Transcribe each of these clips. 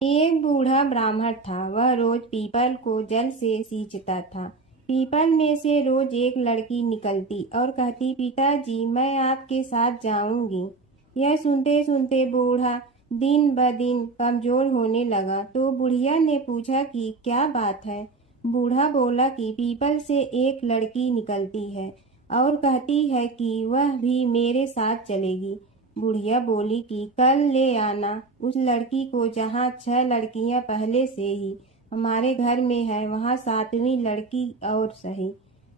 एक बूढ़ा ब्राह्मण था। वह रोज पीपल को जल से सींचता था। पीपल में से रोज एक लड़की निकलती और कहती, पिताजी मैं आपके साथ जाऊंगी। यह सुनते सुनते बूढ़ा दिन ब दिन कमजोर होने लगा। तो बुढ़िया ने पूछा कि क्या बात है। बूढ़ा बोला कि पीपल से एक लड़की निकलती है और कहती है कि वह भी मेरे साथ चलेगी। बुढ़िया बोली कि कल ले आना उस लड़की को, जहाँ 6 लड़कियां पहले से ही हमारे घर में है, वहाँ 7वीं लड़की और सही।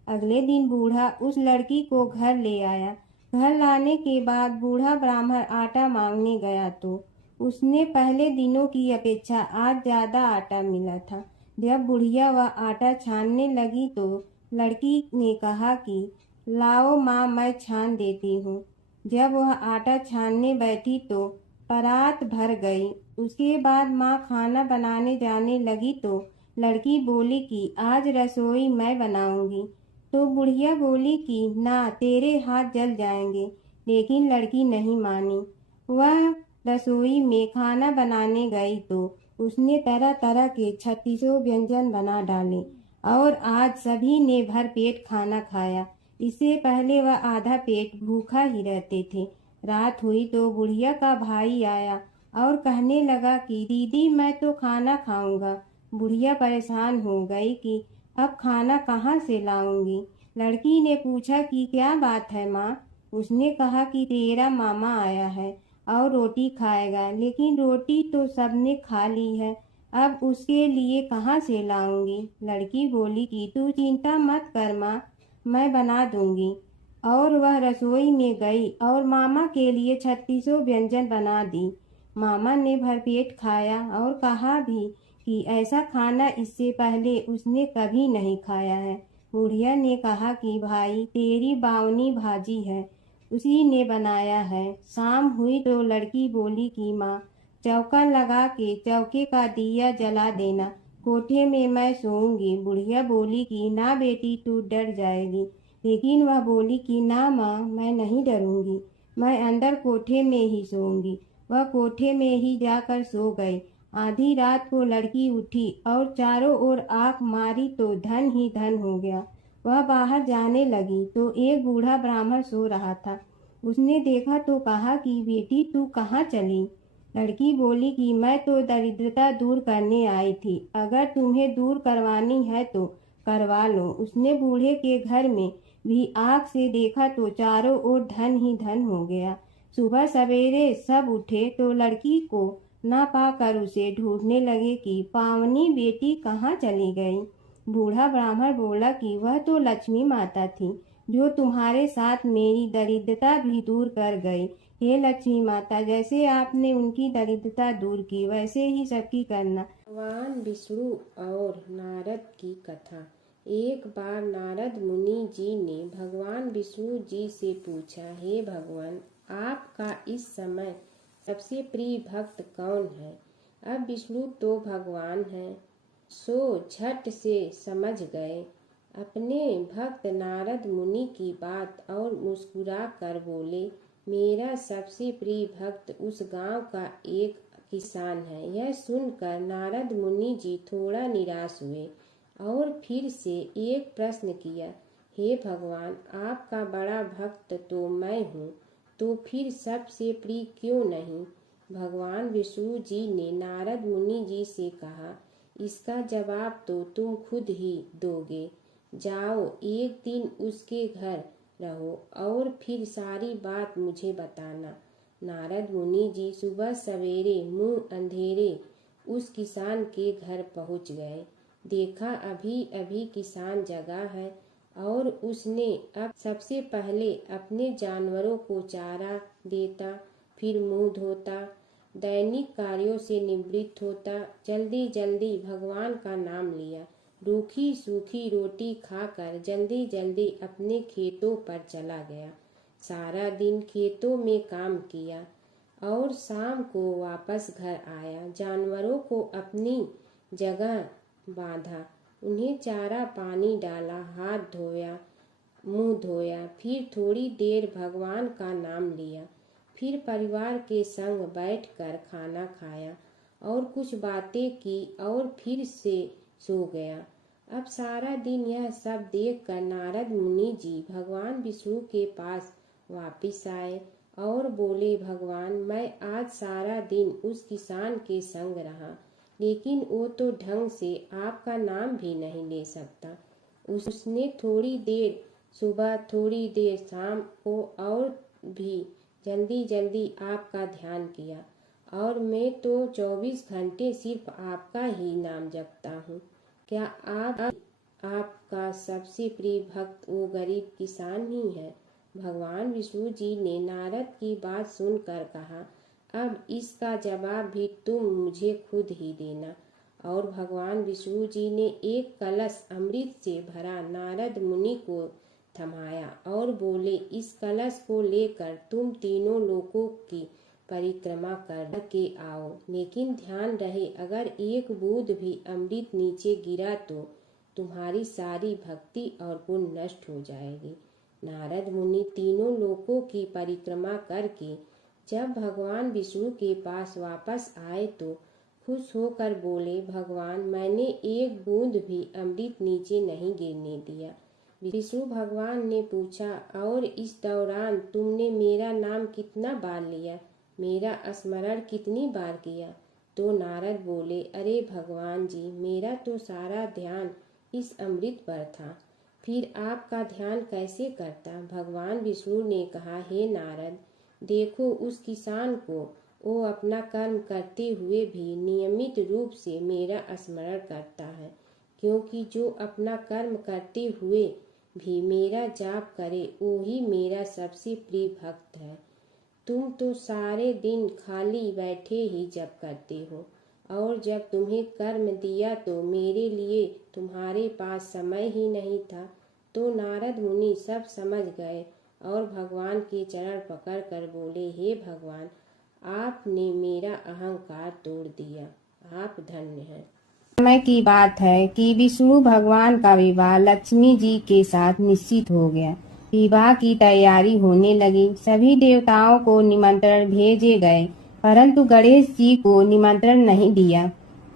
अगले दिन बूढ़ा उस लड़की को घर ले आया। घर लाने के बाद बूढ़ा ब्राह्मण आटा मांगने गया तो उसने पहले दिनों की अपेक्षा आज ज्यादा आटा मिला था। जब बुढ़िया वह आटा छानने लगी तो लड़की ने कहा कि लाओ माँ, मैं छान देती हूँ। जब वह आटा छानने बैठी तो परात भर गई। उसके बाद माँ खाना बनाने जाने लगी तो लड़की बोली कि आज रसोई मैं बनाऊंगी। तो बुढ़िया बोली कि ना, तेरे हाथ जल जाएंगे। लेकिन लड़की नहीं मानी। वह रसोई में खाना बनाने गई तो उसने तरह तरह के 36 व्यंजन बना डाले और आज सभी ने भर पेट खाना खाया। इससे पहले वह आधा पेट भूखा ही रहते थे। रात हुई तो बुढ़िया का भाई आया और कहने लगा कि दीदी मैं तो खाना खाऊंगा। बुढ़िया परेशान हो गई कि अब खाना कहाँ से लाऊंगी। लड़की ने पूछा कि क्या बात है माँ। उसने कहा कि तेरा मामा आया है और रोटी खाएगा, लेकिन रोटी तो सबने खा ली है, अब उसके लिए कहाँ से लाऊंगी। लड़की बोली कि तू चिंता मत कर माँ, मैं बना दूंगी। और वह रसोई में गई और मामा के लिए 36 व्यंजन बना दी। मामा ने भरपेट खाया और कहा भी कि ऐसा खाना इससे पहले उसने कभी नहीं खाया है। बुढ़िया ने कहा कि भाई तेरी बावनी भाजी है, उसी ने बनाया है। शाम हुई तो लड़की बोली कि माँ, चौका लगा के चौके का दिया जला देना, कोठे में मैं सोऊंगी। बुढ़िया बोली कि ना बेटी, तू डर जाएगी। लेकिन वह बोली कि ना माँ, मैं नहीं डरूंगी, मैं अंदर कोठे में ही सोऊंगी। वह कोठे में ही जाकर सो गई। आधी रात को लड़की उठी और चारों ओर आंख मारी तो धन ही धन हो गया। वह बाहर जाने लगी तो एक बूढ़ा ब्राह्मण सो रहा था। उसने देखा तो कहा कि बेटी तू कहाँ चली। लड़की बोली कि मैं तो दरिद्रता दूर करने आई थी, अगर तुम्हें दूर करवानी है तो करवा लो। उसने बूढ़े के घर में भी आँख से देखा तो चारों ओर धन ही धन हो गया। सुबह सवेरे सब उठे तो लड़की को ना पाकर उसे ढूंढने लगे कि पावनी बेटी कहाँ चली गई। बूढ़ा ब्राह्मण बोला कि वह तो लक्ष्मी माता थी, जो तुम्हारे साथ मेरी दरिद्रता भी दूर कर गई। हे लक्ष्मी माता, जैसे आपने उनकी दरिद्रता दूर की, वैसे ही सबकी करना। भगवान विष्णु और नारद की कथा। एक बार नारद मुनि जी ने भगवान विष्णु जी से पूछा, हे भगवान, आपका इस समय सबसे प्रिय भक्त कौन है। अब विष्णु तो भगवान हैं, सो झट से समझ गए अपने भक्त नारद मुनि की बात और मुस्कुरा कर बोले, मेरा सबसे प्रिय भक्त उस गांव का एक किसान है। यह सुनकर नारद मुनि जी थोड़ा निराश हुए और फिर से एक प्रश्न किया, हे भगवान, आपका बड़ा भक्त तो मैं हूँ, तो फिर सबसे प्रिय क्यों नहीं। भगवान विष्णु जी ने नारद मुनि जी से कहा, इसका जवाब तो तुम खुद ही दोगे। जाओ एक दिन उसके घर रहो और फिर सारी बात मुझे बताना। नारद मुनि जी सुबह सवेरे मुंह अंधेरे उस किसान के घर पहुंच गए। देखा अभी अभी किसान जगा है और उसने अब सबसे पहले अपने जानवरों को चारा देता, फिर मुंह धोता, दैनिक कार्यों से निवृत्त होता, जल्दी जल्दी भगवान का नाम लिया, रूखी सूखी रोटी खाकर जल्दी जल्दी अपने खेतों पर चला गया। सारा दिन खेतों में काम किया और शाम को वापस घर आया। जानवरों को अपनी जगह बांधा, उन्हें चारा पानी डाला, हाथ धोया, मुंह धोया, फिर थोड़ी देर भगवान का नाम लिया, फिर परिवार के संग बैठकर खाना खाया और कुछ बातें की और फिर से सो गया। अब सारा दिन यह सब देखकर नारद मुनि जी भगवान विष्णु के पास वापिस आए और बोले, भगवान, मैं आज सारा दिन उस किसान के संग रहा, लेकिन वो तो ढंग से आपका नाम भी नहीं ले सकता। उसने थोड़ी देर सुबह, थोड़ी देर शाम को और भी जल्दी जल्दी आपका ध्यान किया, और मैं तो 24 घंटे सिर्फ आपका ही नाम जपता हूँ। क्या आपका सबसे प्रिय भक्त वो गरीब किसान ही है? भगवान विष्णु जी ने नारद की बात सुनकर कहा, अब इसका जवाब भी तुम मुझे खुद ही देना। और भगवान विष्णु जी ने एक कलश अमृत से भरा नारद मुनि को थमाया और बोले, इस कलश को लेकर तुम तीनों लोकों की परिक्रमा कर के आओ, लेकिन ध्यान रहे अगर एक बूंद भी अमृत नीचे गिरा तो तुम्हारी सारी भक्ति और पुण्य नष्ट हो जाएगी। नारद मुनि तीनों लोकों की परिक्रमा करके जब भगवान विष्णु के पास वापस आए तो खुश होकर बोले, भगवान, मैंने एक बूंद भी अमृत नीचे नहीं गिरने दिया। विष्णु भगवान ने पूछा, और इस दौरान तुमने मेरा नाम कितना बार लिया, मेरा स्मरण कितनी बार किया? तो नारद बोले, अरे भगवान जी, मेरा तो सारा ध्यान इस अमृत पर था, फिर आपका ध्यान कैसे करता? भगवान विष्णु ने कहा, हे नारद, देखो उस किसान को, वो अपना कर्म करते हुए भी नियमित रूप से मेरा स्मरण करता है, क्योंकि जो अपना कर्म करते हुए भी मेरा जाप करे वो ही मेरा सबसे प्रिय भक्त है। तुम तो सारे दिन खाली बैठे ही जप करते हो, और जब तुम्हें कर्म दिया तो मेरे लिए तुम्हारे पास समय ही नहीं था। तो नारद मुनि सब समझ गए और भगवान के चरण पकड़कर बोले, हे भगवान, आपने मेरा अहंकार तोड़ दिया, आप धन्य हैं। समय की बात है कि विष्णु भगवान का विवाह लक्ष्मी जी के साथ निश्चित हो गया। विवाह की तैयारी होने लगी। सभी देवताओं को निमंत्रण भेजे गए, परंतु गणेश जी को निमंत्रण नहीं दिया।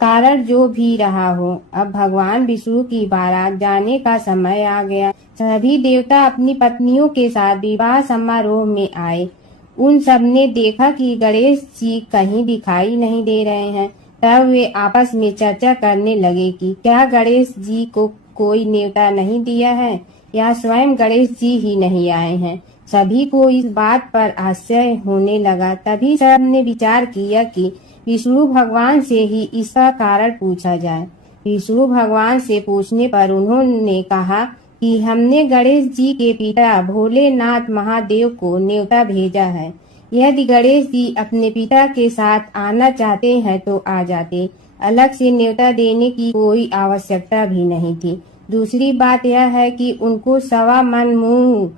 कारण जो भी रहा हो, अब भगवान विष्णु की बारात जाने का समय आ गया। सभी देवता अपनी पत्नियों के साथ विवाह समारोह में आए। उन सब ने देखा कि गणेश जी कहीं दिखाई नहीं दे रहे हैं। तब वे आपस में चर्चा करने लगे कि क्या गणेश जी को कोई न्योता नहीं दिया है या स्वयं गणेश जी ही नहीं आए हैं। सभी को इस बात पर आश्चर्य होने लगा। तभी सब ने विचार किया कि विष्णु भगवान से ही इसका कारण पूछा जाए। विष्णु भगवान से पूछने पर उन्होंने कहा कि हमने गणेश जी के पिता भोलेनाथ महादेव को न्योता भेजा है। यदि गणेश जी अपने पिता के साथ आना चाहते हैं तो आ जाते, अलग से न्योता देने की कोई आवश्यकता भी नहीं थी। दूसरी बात यह है कि उनको 1.25 मन मूंग,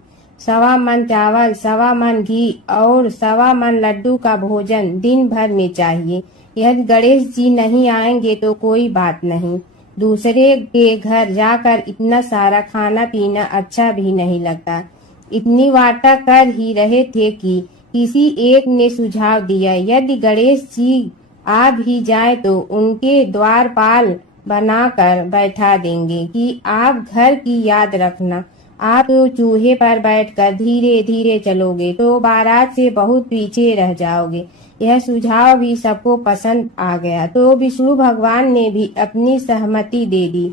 1.25 मन चावल, 1.25 मन घी और 1.25 मन लड्डू का भोजन दिन भर में चाहिए। यदि गणेश जी नहीं आएंगे तो कोई बात नहीं, दूसरे के घर जाकर इतना सारा खाना पीना अच्छा भी नहीं लगता। इतनी वार्ता कर ही रहे थे कि किसी एक ने सुझाव दिया, यदि गणेश जी आ भी जाए तो उनके द्वारपाल बनाकर बैठा देंगे कि आप घर की याद रखना। आप तो चूहे पर बैठकर धीरे धीरे चलोगे तो बारात से बहुत पीछे रह जाओगे। यह सुझाव भी सबको पसंद आ गया, तो विष्णु भगवान ने भी अपनी सहमति दे दी।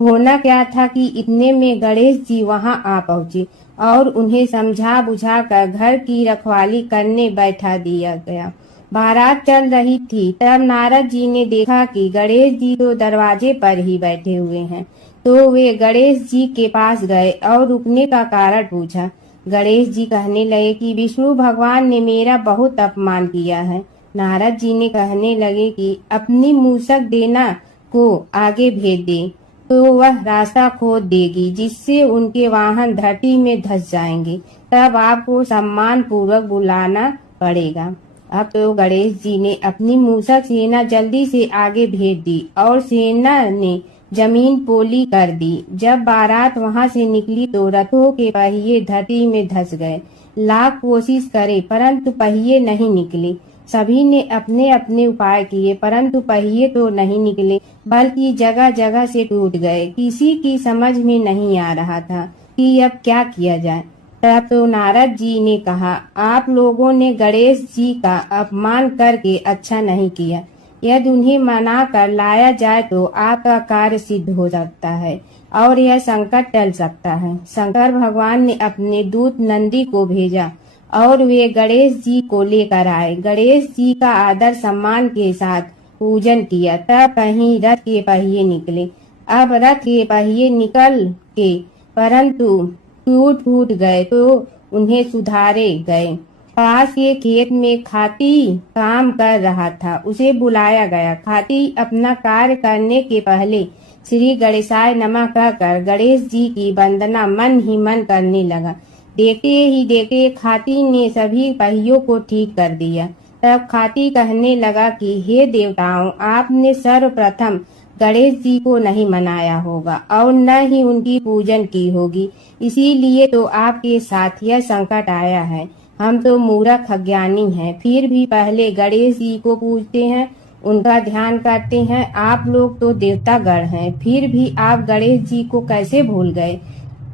होना क्या था कि इतने में गणेश जी वहां आ पहुंचे और उन्हें समझा बुझा कर घर की रखवाली करने बैठा दिया गया। बारात चल रही थी, तब नारद जी ने देखा कि गणेश जी तो दरवाजे पर ही बैठे हुए हैं। तो वे गणेश जी के पास गए और रुकने का कारण पूछा। गणेश जी कहने लगे कि विष्णु भगवान ने मेरा बहुत अपमान किया है। नारद जी ने कहने लगे कि अपनी मूसक देना को आगे भेज दे तो वह रास्ता खोद देगी, जिससे उनके वाहन धरती में धंस जाएंगे। तब आपको सम्मान पूर्वक बुलाना पड़ेगा। अब तो गणेश जी ने अपनी मूसक सेना जल्दी से आगे भेज दी और सेना ने जमीन पोली कर दी। जब बारात वहां से निकली तो रथों के पहिए धरती में धंस गए। लाख कोशिश करे परंतु पहिए नहीं निकले। सभी ने अपने अपने उपाय किए, परंतु पहिए तो नहीं निकले, बल्कि जगह जगह से टूट गए। किसी की समझ में नहीं आ रहा था कि अब क्या किया जाए। तब तो नारद जी ने कहा, आप लोगों ने गणेश जी का अपमान करके अच्छा नहीं किया। यदि उन्हें मना कर लाया जाए तो आपका कार्य सिद्ध हो सकता है और यह संकट टल सकता है। शंकर भगवान ने अपने दूत नंदी को भेजा और वे गणेश जी को लेकर आए। गणेश जी का आदर सम्मान के साथ पूजन किया। तब कहीं रथ के पहिए निकले। अब रथ के पहिए निकल के परंतु टूट फूट गए तो उन्हें सुधारे गए। पास के खेत में खाती काम कर रहा था, उसे बुलाया गया। खाती अपना कार्य करने के पहले श्री गणेशाय नमः कहकर गणेश जी की वंदना मन ही मन करने लगा। देखते ही देखते खाती ने सभी पहियों को ठीक कर दिया। तब खाती कहने लगा कि हे देवताओं, आपने सर्वप्रथम गणेश जी को नहीं मनाया होगा और न ही उनकी पूजन की होगी, इसीलिए तो आपके साथ यह संकट आया है। हम तो मूर्ख अज्ञानी हैं, फिर भी पहले गणेश जी को पूजते हैं, उनका ध्यान करते हैं। आप लोग तो देवतागण हैं, फिर भी आप गणेश जी को कैसे भूल गए।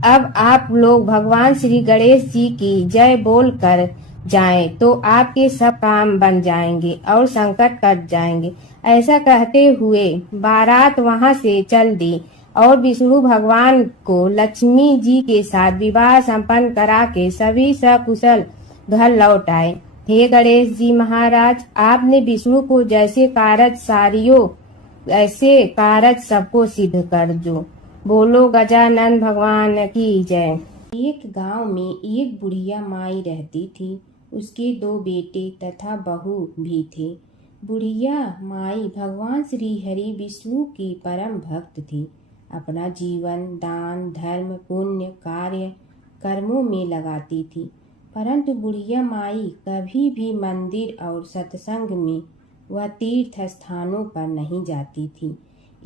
अब आप लोग भगवान श्री गणेश जी की जय बोल कर जाएं तो आपके सब काम बन जाएंगे और संकट कट जाएंगे। ऐसा कहते हुए बारात वहां से चल दी और विष्णु भगवान को लक्ष्मी जी के साथ विवाह संपन्न करा के सभी सकुशल घर लौट आए। हे गणेश जी महाराज, आपने विष्णु को जैसे कारज सारियो ऐसे कारज सबको सिद्ध कर जो। बोलो गजानन भगवान की जय। एक गांव में एक बुढ़िया माई रहती थी। उसके 2 बेटे तथा बहू भी थे। बुढ़िया माई भगवान श्री हरि विष्णु की परम भक्त थी। अपना जीवन दान धर्म पुण्य कार्य कर्मों में लगाती थी, परंतु बुढ़िया माई कभी भी मंदिर और सत्संग में व तीर्थ स्थानों पर नहीं जाती थी।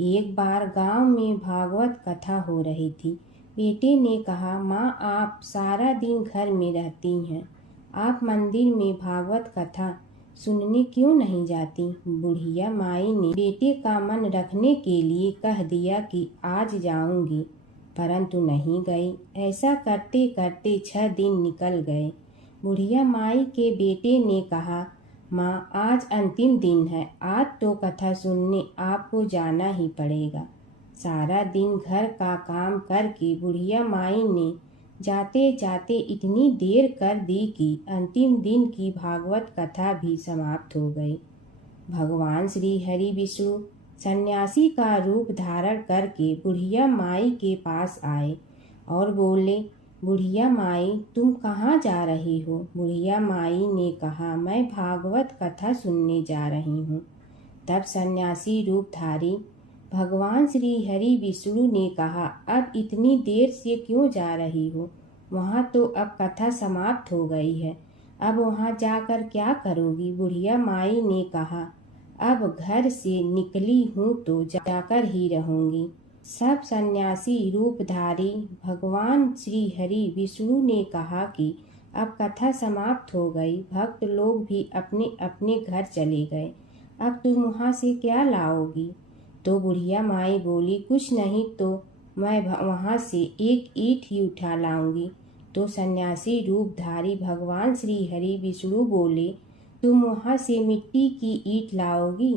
एक बार गांव में भागवत कथा हो रही थी। बेटे ने कहा, माँ, आप सारा दिन घर में रहती हैं, आप मंदिर में भागवत कथा सुनने क्यों नहीं जाती। बुढ़िया माई ने बेटे का मन रखने के लिए कह दिया कि आज जाऊंगी, परंतु नहीं गई। ऐसा करते करते 6 दिन निकल गए। बुढ़िया माई के बेटे ने कहा, माँ, आज अंतिम दिन है, आज तो कथा सुनने आपको जाना ही पड़ेगा। सारा दिन घर का काम करके बुढ़िया माई ने जाते जाते इतनी देर कर दी कि अंतिम दिन की भागवत कथा भी समाप्त हो गई। भगवान श्री हरि विष्णु सन्यासी का रूप धारण करके बुढ़िया माई के पास आए और बोले, बुढ़िया माई, तुम कहाँ जा रही हो। बुढ़िया माई ने कहा, मैं भागवत कथा सुनने जा रही हूँ। तब सन्यासी रूपधारी भगवान श्री हरि विष्णु ने कहा, अब इतनी देर से क्यों जा रही हो, वहाँ तो अब कथा समाप्त हो गई है, अब वहाँ जाकर क्या करोगी। बुढ़िया माई ने कहा, अब घर से निकली हूँ तो जाकर ही रहूंगी। सब सन्यासी रूपधारी भगवान श्री हरि विष्णु ने कहा कि अब कथा समाप्त हो गई, भक्त लोग भी अपने अपने घर चले गए, अब तुम वहाँ से क्या लाओगी। तो बुढ़िया माई बोली, कुछ नहीं तो मैं वहाँ से एक ईंट ही उठा लाऊंगी। तो सन्यासी रूपधारी भगवान श्री हरि विष्णु बोले, तुम वहाँ से मिट्टी की ईंट लाओगी,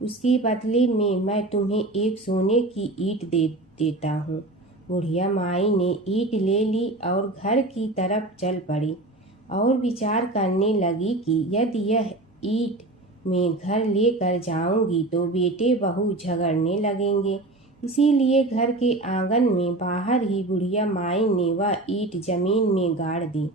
उसके बदले में मैं तुम्हें एक सोने की ईंट दे देता हूँ। बुढ़िया माई ने ईंट ले ली और घर की तरफ चल पड़ी और विचार करने लगी कि यदि यह ईंट मैं घर लेकर जाऊंगी तो बेटे बहू झगड़ने लगेंगे, इसीलिए घर के आंगन में बाहर ही बुढ़िया माई ने वह ईंट जमीन में गाड़ दी।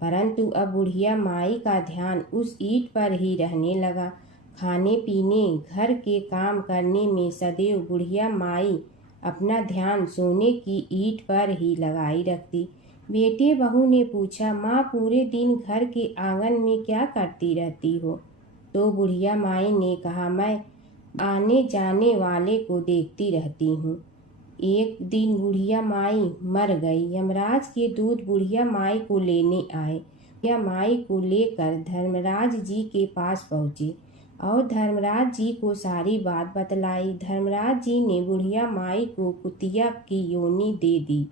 परंतु अब बुढ़िया माई का ध्यान उस ईंट पर ही रहने लगा। खाने पीने घर के काम करने में सदैव बुढ़िया माई अपना ध्यान सोने की ईंट पर ही लगाई रखती। बेटे बहू ने पूछा, माँ, पूरे दिन घर के आंगन में क्या करती रहती हो। तो बुढ़िया माई ने कहा, मैं आने जाने वाले को देखती रहती हूँ। एक दिन बुढ़िया माई मर गई। यमराज के दूत बुढ़िया माई को लेने आए। बुढ़िया माई को लेकर धर्मराज जी के पास पहुँचे और धर्मराज जी को सारी बात बतलाई। धर्मराज जी ने बुढ़िया माई को कुतिया की योनि दे दी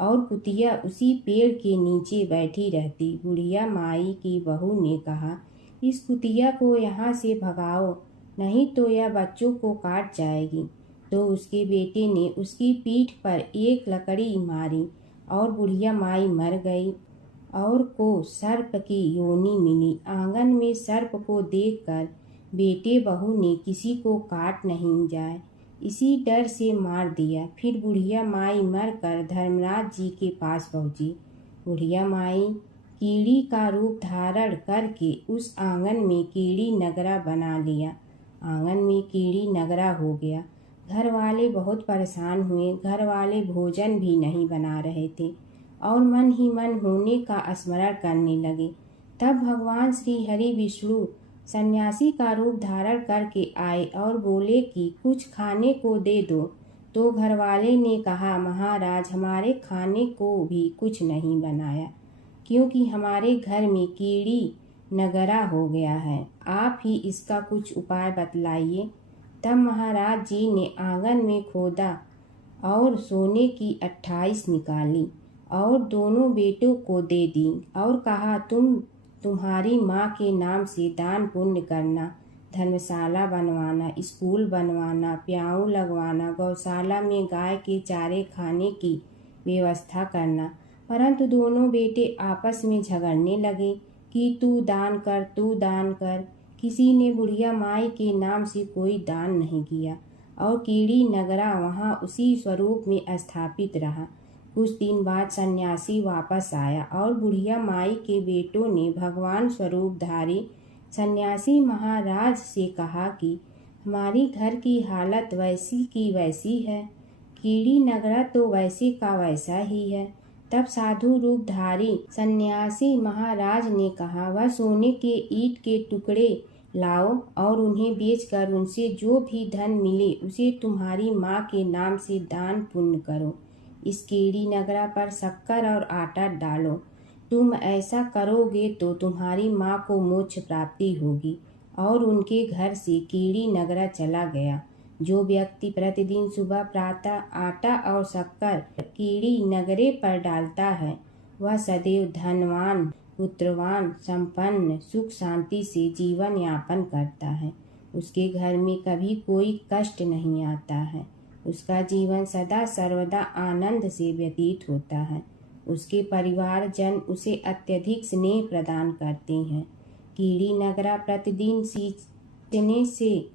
और कुतिया उसी पेड़ के नीचे बैठी रहती। बुढ़िया माई की बहू ने कहा, इस कुतिया को यहाँ से भगाओ, नहीं तो यह बच्चों को काट जाएगी। तो उसके बेटे ने उसकी पीठ पर एक लकड़ी मारी और बुढ़िया माई मर गई और को सर्प की योनि मिली। आंगन में सर्प को देखकर बेटे बहू ने किसी को काट नहीं जाए इसी डर से मार दिया। फिर बुढ़िया माई मरकर धर्मराज जी के पास पहुंची। बुढ़िया माई कीड़ी का रूप धारण करके उस आंगन में कीड़ी नगरा बना लिया। आंगन में कीड़ी नगरा हो गया। घर वाले बहुत परेशान हुए। घर वाले भोजन भी नहीं बना रहे थे और मन ही मन होने का स्मरण करने लगे। तब भगवान श्री हरि विष्णु सन्यासी का रूप धारण करके आए और बोले कि कुछ खाने को दे दो। तो घरवाले ने कहा, महाराज, हमारे खाने को भी कुछ नहीं बनाया क्योंकि हमारे घर में कीड़ी नगरा हो गया है। आप ही इसका कुछ उपाय बतलाइए। तब महाराज जी ने आंगन में खोदा और सोने की 28 निकाली और दोनों बेटों को दे दी और कहा, तुम्हारी माँ के नाम से दान पुण्य करना, धर्मशाला बनवाना, स्कूल बनवाना, प्याऊ लगवाना, गौशाला में गाय के चारे खाने की व्यवस्था करना। परंतु दोनों बेटे आपस में झगड़ने लगे कि तू दान कर, तू दान कर। किसी ने बुढ़िया माई के नाम से कोई दान नहीं किया और कीड़ी नगरा वहाँ उसी स्वरूप में स्थापित रहा। कुछ दिन बाद सन्यासी वापस आया और बुढ़िया माई के बेटों ने भगवान स्वरूपधारी सन्यासी महाराज से कहा कि हमारी घर की हालत वैसी की वैसी है, कीड़ी नगरा तो वैसे का वैसा ही है। तब साधु रूपधारी सन्यासी महाराज ने कहा, वह सोने के ईंट के टुकड़े लाओ और उन्हें बेचकर उनसे जो भी धन मिले उसे तुम्हारी माँ के नाम से दान पुण्य करो। इस कीड़ी नगरा पर शक्कर और आटा डालो। तुम ऐसा करोगे तो तुम्हारी माँ को मोक्ष प्राप्ति होगी। और उनके घर से कीड़ी नगरा चला गया। जो व्यक्ति प्रतिदिन सुबह प्रातः आटा और शक्कर कीड़ी नगरे पर डालता है वह सदैव धनवान, पुत्रवान, संपन्न, सुख शांति से जीवन यापन करता है। उसके घर में कभी कोई कष्ट नहीं आता है। उसका जीवन सदा सर्वदा आनंद से व्यतीत होता है। उसके परिवार जन उसे अत्यधिक स्नेह प्रदान करते हैं। कीड़ी नगरा प्रतिदिन सींचने से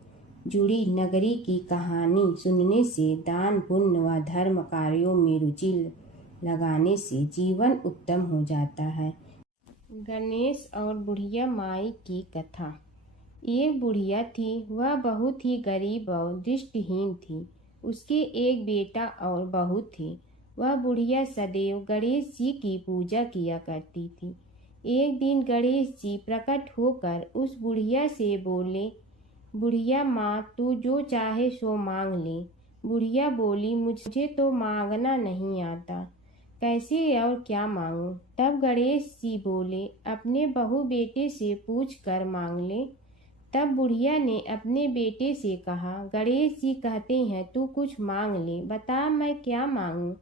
जुड़ी नगरी की कहानी सुनने से, दान पुण्य व धर्म कार्यों में रुचि लगाने से जीवन उत्तम हो जाता है। गणेश और बुढ़िया माई की कथा। एक बुढ़िया थी, वह बहुत ही गरीब और दृष्टिहीन थी। उसके एक बेटा और बहू थे। वह बुढ़िया सदैव गणेश जी की पूजा किया करती थी। एक दिन गणेश जी प्रकट होकर उस बुढ़िया से बोले, बुढ़िया माँ, तू जो चाहे सो मांग ले। बुढ़िया बोली, मुझे तो मांगना नहीं आता, कैसे और क्या मांगूं? तब गणेश जी बोले, अपने बहू बेटे से पूछ कर मांग ले। तब बुढ़िया ने अपने बेटे से कहा, गणेश जी कहते हैं तू कुछ मांग ले, बता मैं क्या मांगूं?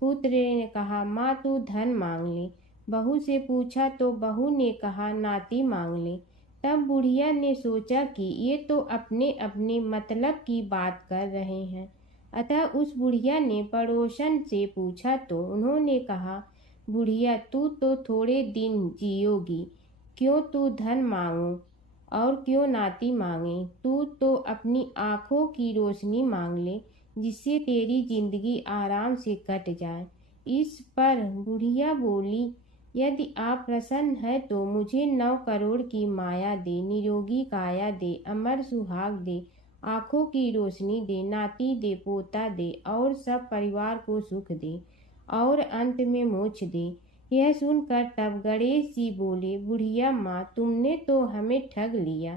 पुत्र ने कहा, माँ तू धन मांग ले। बहू से पूछा तो बहू ने कहा, नाती मांग ले। तब बुढ़िया ने सोचा कि ये तो अपने अपने मतलब की बात कर रहे हैं। अतः उस बुढ़िया ने पड़ोसन से पूछा तो उन्होंने कहा, बुढ़िया तू तो थोड़े दिन जियोगी, क्यों तू धन मांगो और क्यों नाती मांगे? तू तो अपनी आँखों की रोशनी मांग ले, जिससे तेरी जिंदगी आराम से कट जाए। इस पर बुढ़िया बोली, यदि आप प्रसन्न है तो मुझे 9 करोड़ की माया दे, निरोगी काया दे, अमर सुहाग दे, आँखों की रोशनी दे, नाती दे, पोता दे और सब परिवार को सुख दे और अंत में मोक्ष दे। यह सुनकर तब गणेश जी बोले, बुढ़िया माँ, तुमने तो हमें ठग लिया।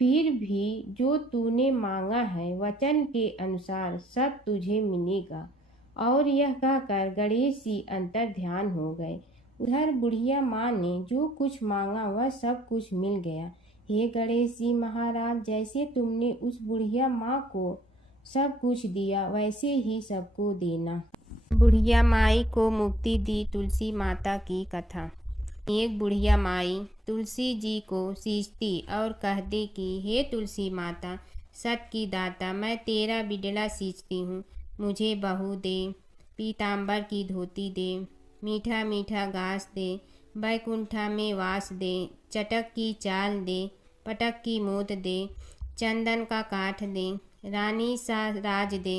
फिर भी जो तूने मांगा है वचन के अनुसार सब तुझे मिलेगा। और यह कहकर गणेश जी अंतर ध्यान हो गए। उधर बुढ़िया माँ ने जो कुछ मांगा वह सब कुछ मिल गया। हे गणेश जी महाराज, जैसे तुमने उस बुढ़िया माँ को सब कुछ दिया वैसे ही सबको देना। बुढ़िया माई को मुक्ति दी तुलसी माता की कथा। एक बुढ़िया माई तुलसी जी को सींचती और कहती कि हे तुलसी माता, सत की दाता, मैं तेरा बिडला सींचती हूँ, मुझे बहू दे, पीताम्बर की धोती दे, मीठा मीठा घास दे, बैकुंठा में वास दे, चटक की चाल दे, पटक की मोद दे, चंदन का काठ दे, रानी सा राज दे,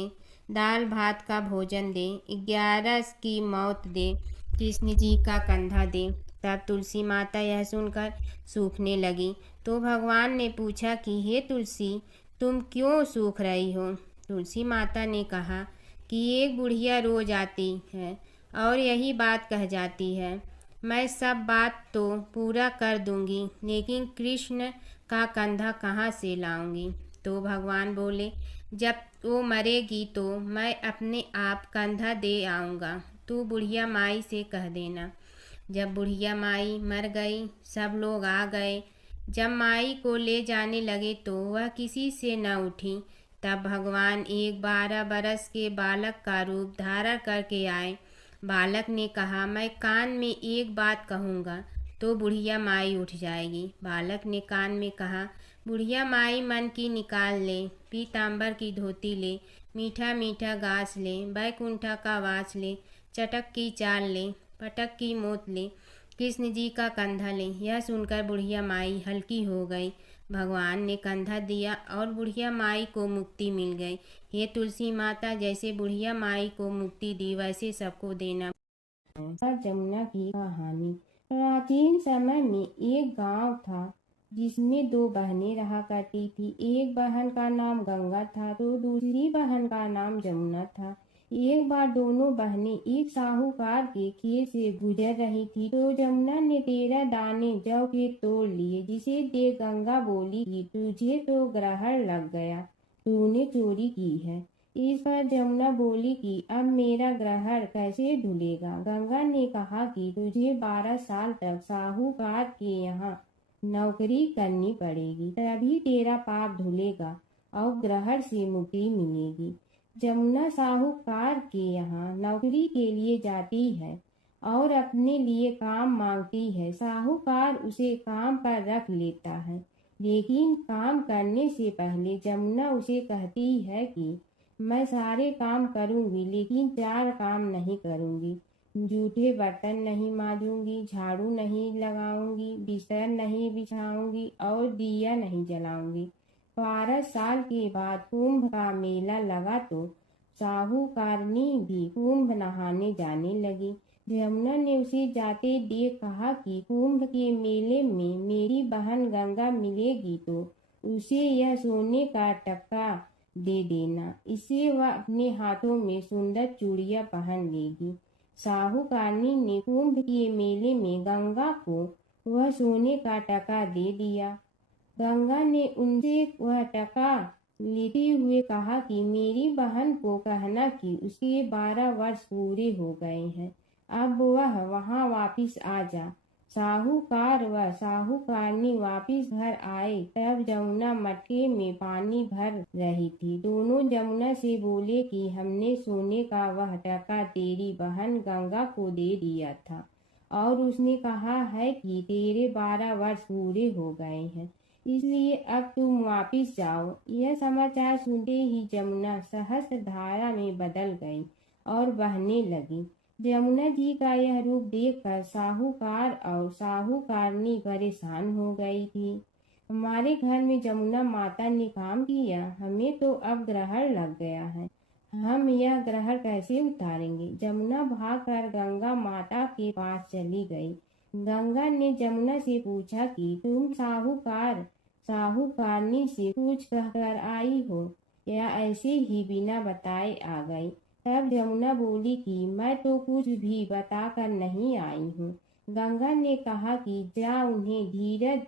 दाल भात का भोजन दे, 11 की मौत दे, कृष्ण जी का कंधा दे। तब तुलसी माता यह सुनकर सूखने लगी। तो भगवान ने पूछा कि हे तुलसी, तुम क्यों सूख रही हो? तुलसी माता ने कहा कि एक बुढ़िया रोज आती है और यही बात कह जाती है, मैं सब बात तो पूरा कर दूंगी, लेकिन कृष्ण का कंधा कहाँ से लाऊंगी? तो भगवान बोले, जब वो मरेगी तो मैं अपने आप कंधा दे आऊँगा, तू बुढ़िया माई से कह देना। जब बुढ़िया माई मर गई, सब लोग आ गए। जब माई को ले जाने लगे तो वह किसी से न उठी। तब भगवान एक 12 बरस के बालक का रूप धारण करके आए। बालक ने कहा, मैं कान में एक बात कहूँगा तो बुढ़िया माई उठ जाएगी। बालक ने कान में कहा, बुढ़िया माई मन की निकाल ले, पीताम्बर की धोती ले, मीठा मीठा घास ले, बैकुंठा का वास ले, चटक की चाल ले, पटक की मोत ले, कृष्ण जी का कंधा ले। यह सुनकर बुढ़िया माई हल्की हो गई। भगवान ने कंधा दिया और बुढ़िया माई को मुक्ति मिल गई। हे तुलसी माता, जैसे बुढ़िया माई को मुक्ति दी वैसे सबको देना। जमुना की कहानी। प्राचीन समय में एक गांव था जिसमें 2 बहनें रहा करती थी। एक बहन का नाम गंगा था तो दूसरी बहन का नाम जमुना था। एक बार दोनों बहनें एक साहूकार के खेत से गुजर रही थी तो जमुना ने 13 दाने जौ के तोड़ लिए, जिसे देख गंगा बोली कि तुझे तो ग्रहण लग गया, तूने चोरी की है। इस पर जमुना बोली कि अब मेरा ग्रहण कैसे धुलेगा। गंगा ने कहा कि तुझे 12 साल तक साहूकार के यहाँ नौकरी करनी पड़ेगी, तभी तेरा पाप धुलेगा और ग्रहण से मुक्ति मिलेगी। जमुना साहूकार के यहाँ नौकरी के लिए जाती है और अपने लिए काम मांगती है। साहूकार उसे काम पर रख लेता है, लेकिन काम करने से पहले जमुना उसे कहती है कि मैं सारे काम करूंगी लेकिन 4 काम नहीं करूंगी। जूठे बर्तन नहीं मांजूंगी, झाड़ू नहीं लगाऊंगी, बिस्तर नहीं बिछाऊंगी और दिया नहीं जलाऊंगी। 12 साल के बाद कुंभ का मेला लगा तो साहूकारनी भी कुंभ नहाने जाने लगी। जमुना ने उसे जाते देख कहा कि कुंभ के मेले में मेरी बहन गंगा मिलेगी तो उसे यह सोने का टक्का दे देना, इससे वह अपने हाथों में सुंदर चूड़ियां पहन लेगी। साहूकारनी ने कुंभ के मेले में गंगा को वह सोने का टका दे दिया। गंगा ने उनसे वह टका लेते हुए कहा कि मेरी बहन को कहना कि उसके 12 वर्ष पूरे हो गए हैं, अब वह वहां वापिस आ जा। साहूकार व साहूकारनी वापिस घर आए तब जमुना मटके में पानी भर रही थी। दोनों जमुना से बोले कि हमने सोने का वह टका तेरी बहन गंगा को दे दिया था और उसने कहा है कि तेरे 12 वर्ष पूरे हो गए हैं, इसलिए अब तुम वापिस जाओ। यह समाचार सुनते ही जमुना सहस्त्र धारा में बदल गई और बहने लगी। जमुना जी का यह रूप देखकर साहूकार और साहूकारनी परेशान हो गई थी। हमारे घर में जमुना माता ने काम किया, हमें तो अब ग्रहण लग गया है, हम यह ग्रहण कैसे उतारेंगे। जमुना भागकर गंगा माता के पास चली गई। गंगा ने जमुना से पूछा कि तुम साहूकारनी से कुछ कहकर आई हो या ऐसे ही बिना बताए आ गई। तब जमुना बोली कि मैं तो कुछ भी बताकर नहीं आई हूँ। गंगा ने कहा कि जा उन्हें धीरज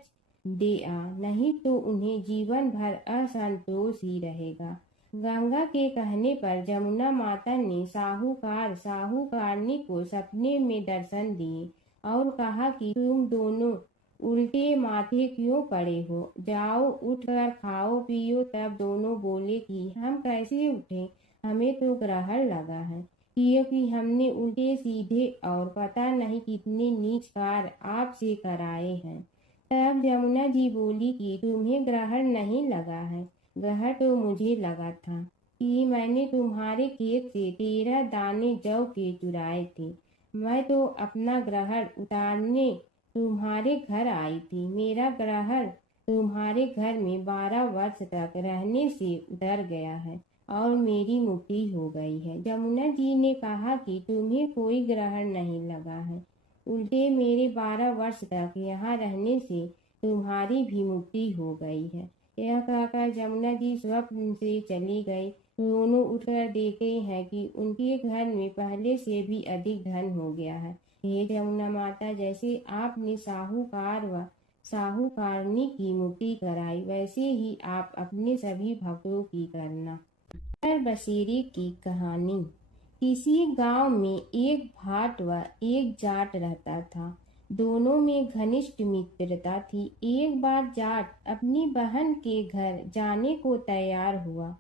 दे आ, नहीं तो उन्हें जीवन भर असंतोष ही रहेगा। गंगा के कहने पर जमुना माता ने साहूकारनी को सपने में दर्शन दिए और कहा कि तुम दोनों उल्टे माथे क्यों पड़े हो, जाओ उठकर खाओ पियो। तब दोनों बोले कि हम कैसे उठें, हमें तो ग्रहण लगा है, क्योंकि हमने उल्टे सीधे और पता नहीं कितने नीच कार्य आपसे कराए हैं। तब जमुना जी बोली कि तुम्हें ग्रहण नहीं लगा है, ग्रहण तो मुझे लगा था कि मैंने तुम्हारे खेत से 13 दाने जौ के चुराए थे। मैं तो अपना ग्रहण उतारने तुम्हारे घर आई थी। मेरा ग्रहण तुम्हारे घर में 12 वर्ष तक रहने से उतर गया है और मेरी मुक्ति हो गई है। जमुना जी ने कहा कि तुम्हें कोई ग्रहण नहीं लगा है, उल्टे मेरे 12 वर्ष तक यहाँ रहने से तुम्हारी भी मुक्ति हो गई है। यह कहकर जमुना जी स्वप्न से चली गई। दोनों उठकर देखते हैं कि उनके घर में पहले से भी अधिक धन हो गया है। हे जमुना माता, जैसे आपने साहूकार व साहूकारनी की मुक्ति कराई, वैसे ही आप अपने सभी भक्तों की करना। नगर बसेरे की कहानी। किसी गांव में एक भाट व एक जाट रहता था। दोनों में घनिष्ठ मित्रता थी। एक बार जाट अपनी बहन के घर जाने को तैयार हुआ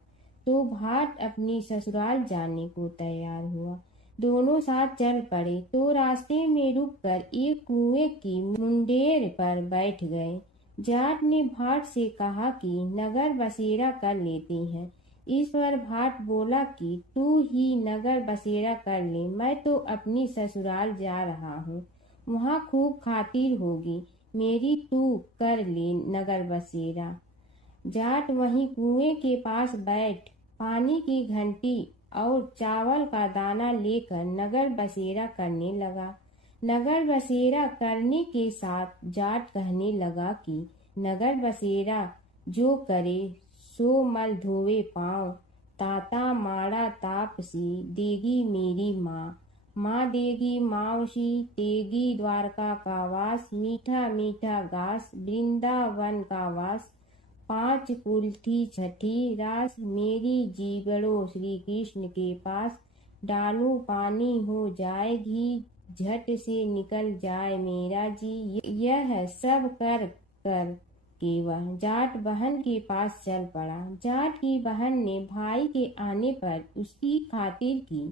तो भाट अपनी ससुराल जाने को तैयार हुआ। दोनों साथ चल पड़े तो रास्ते में रुककर एक कुएं की मुंडेर पर बैठ गए। जाट ने भाट से कहा कि नगर बसेरा कर लेते हैं। इस पर भाट बोला कि तू ही नगर बसेरा कर ले, मैं तो अपनी ससुराल जा रहा हूँ, वहाँ खूब खातिर होगी मेरी, तू कर ले नगर बसेरा। जाट वहीं कुएं के पास बैठ पानी की घंटी और चावल का दाना लेकर नगर बसेरा करने लगा। नगर बसेरा करने के साथ जाट कहने लगा कि नगर बसेरा जो करे सो मल धोवे पाँव, ताता माड़ा तापसी देगी मेरी माँ, माँ देगी मावशी तेगी द्वारका का वास, मीठा मीठा घास वृंदावन का वास, 5 कुल्थी छठी रास मेरी जीवड़ो श्री कृष्ण के पास, डालू पानी हो जाए घी झट से निकल जाए मेरा जी। यह सब कर कर के वह जाट बहन के पास चल पड़ा। जाट की बहन ने भाई के आने पर उसकी खातिर की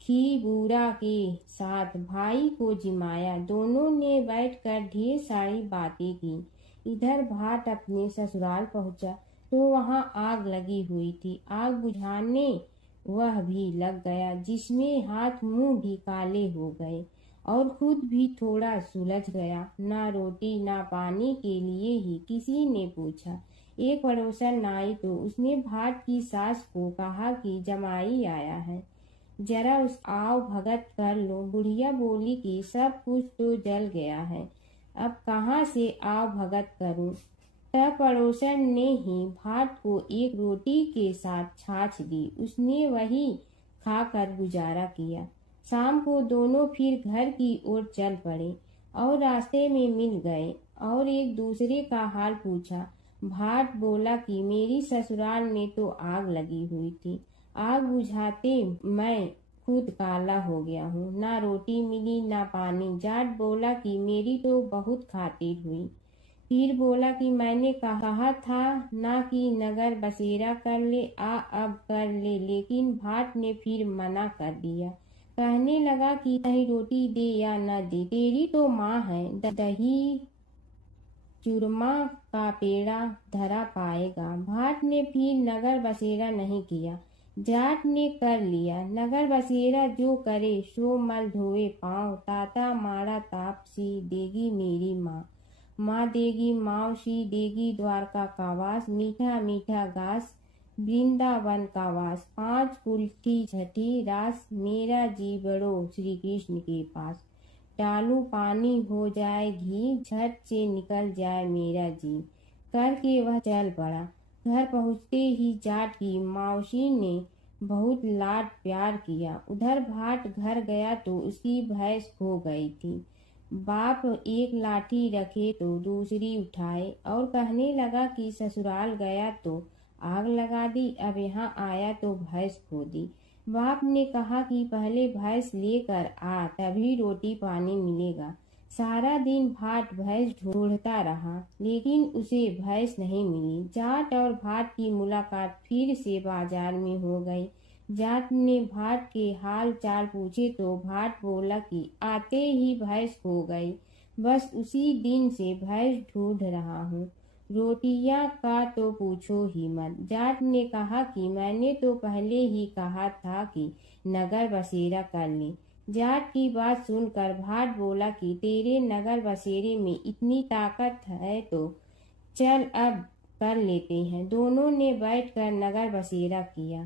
खी बूरा के साथ भाई को जिमाया। दोनों ने बैठकर ढेर सारी बातें की। इधर भाट अपने ससुराल पहुंचा तो वहां आग लगी हुई थी। आग बुझाने वह भी लग गया, जिसमें हाथ मुंह भी काले हो गए और खुद भी थोड़ा सुलझ गया। ना रोटी ना पानी के लिए ही किसी ने पूछा। एक पड़ोसन आई तो उसने भाट की सास को कहा कि जमाई आया है, जरा उस आओ भगत कर लो। बुढ़िया बोली कि सब कुछ तो जल गया है, अब कहाँ से आओ भगत करूं। तब पड़ोसन ने ही भाट को एक रोटी के साथ छाछ दी। उसने वही खाकर गुजारा किया। शाम को दोनों फिर घर की ओर चल पड़े और रास्ते में मिल गए और एक दूसरे का हाल पूछा। भाट बोला कि मेरी ससुराल में तो आग लगी हुई थी, आग बुझाते मैं खुद काला हो गया हूँ, ना रोटी मिली ना पानी। जाट बोला कि मेरी तो बहुत खातिर हुई। फिर बोला कि मैंने कहा था ना कि नगर बसेरा कर ले, आ अब कर ले, लेकिन भाट ने फिर मना कर दिया। कहने लगा कि चाहे रोटी दे या न दे, तेरी तो माँ है, दही चूरमा का पेड़ा धरा पाएगा। भाट ने फिर नगर बसेरा नहीं किया। जाट ने कर लिया नगर बसेरा, जो करे सो मल धोए पाँव, ताता माड़ा तापसी देगी मेरी माँ, माँ देगी मावशी देगी द्वारका का वास, मीठा मीठा घास वृंदावन का वास, 5 कुल्थी छठी रास मेरा जीवड़ो श्री कृष्ण के पास, डालू पानी हो जाए घी झट से निकल जाए मेरा जी। करके वह चल पड़ा। घर पहुँचते ही जाट की मावशी ने बहुत लाड प्यार किया। उधर भाट घर गया तो उसकी भैंस खो गई थी। बाप एक लाठी रखे तो दूसरी उठाए और कहने लगा कि ससुराल गया तो आग लगा दी, अब यहाँ आया तो भैंस खो दी। बाप ने कहा कि पहले भैंस लेकर आ, तभी रोटी पानी मिलेगा। सारा दिन भाट भैंस ढूंढता रहा, लेकिन उसे भैंस नहीं मिली। जाट और भाट की मुलाकात फिर से बाजार में हो गई। जाट ने भाट के हाल चाल पूछे तो भाट बोला कि आते ही भैंस खो गई। बस उसी दिन से भैंस ढूंढ रहा हूँ। रोटियां का तो पूछो ही मत। जाट ने कहा कि मैंने तो पहले ही कहा था कि नगर बसेरा कर ले। जाट की बात सुनकर भाट बोला कि तेरे नगर बसेरे में इतनी ताकत है तो चल अब कर लेते हैं। दोनों ने बैठकर नगर बसेरा किया।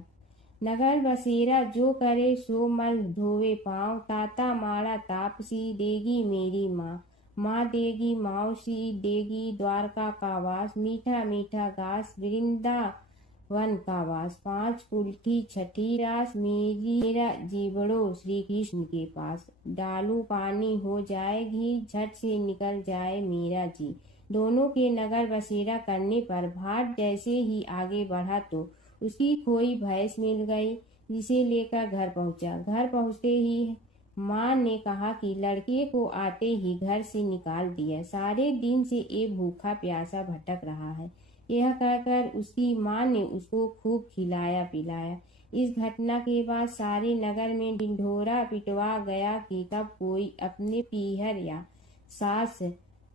नगर बसेरा जो करे सो मल धोवे पाँव। ताता माड़ा तापसी देगी मेरी माँ। माँ देगी मौसी देगी द्वारका का वास। मीठा मीठा घास वृंदावन का वास। 5 कुल्ठी छठी रास मेरा जीवड़ो श्री कृष्ण के पास। डालू पानी हो जाए घी झट से निकल जाए मेरा जी। दोनों के नगर बसेरा करने पर भाट जैसे ही आगे बढ़ा तो उसकी खोई भैंस मिल गई, जिसे लेकर घर पहुंचा। घर पहुंचते ही माँ ने कहा कि लड़के को आते ही घर से निकाल दिया। सारे दिन से ये भूखा प्यासा भटक रहा है। यह कहकर उसकी माँ ने उसको खूब खिलाया पिलाया। इस घटना के बाद सारे नगर में ढिंढोरा पिटवा गया कि कब कोई अपने पीहर या सास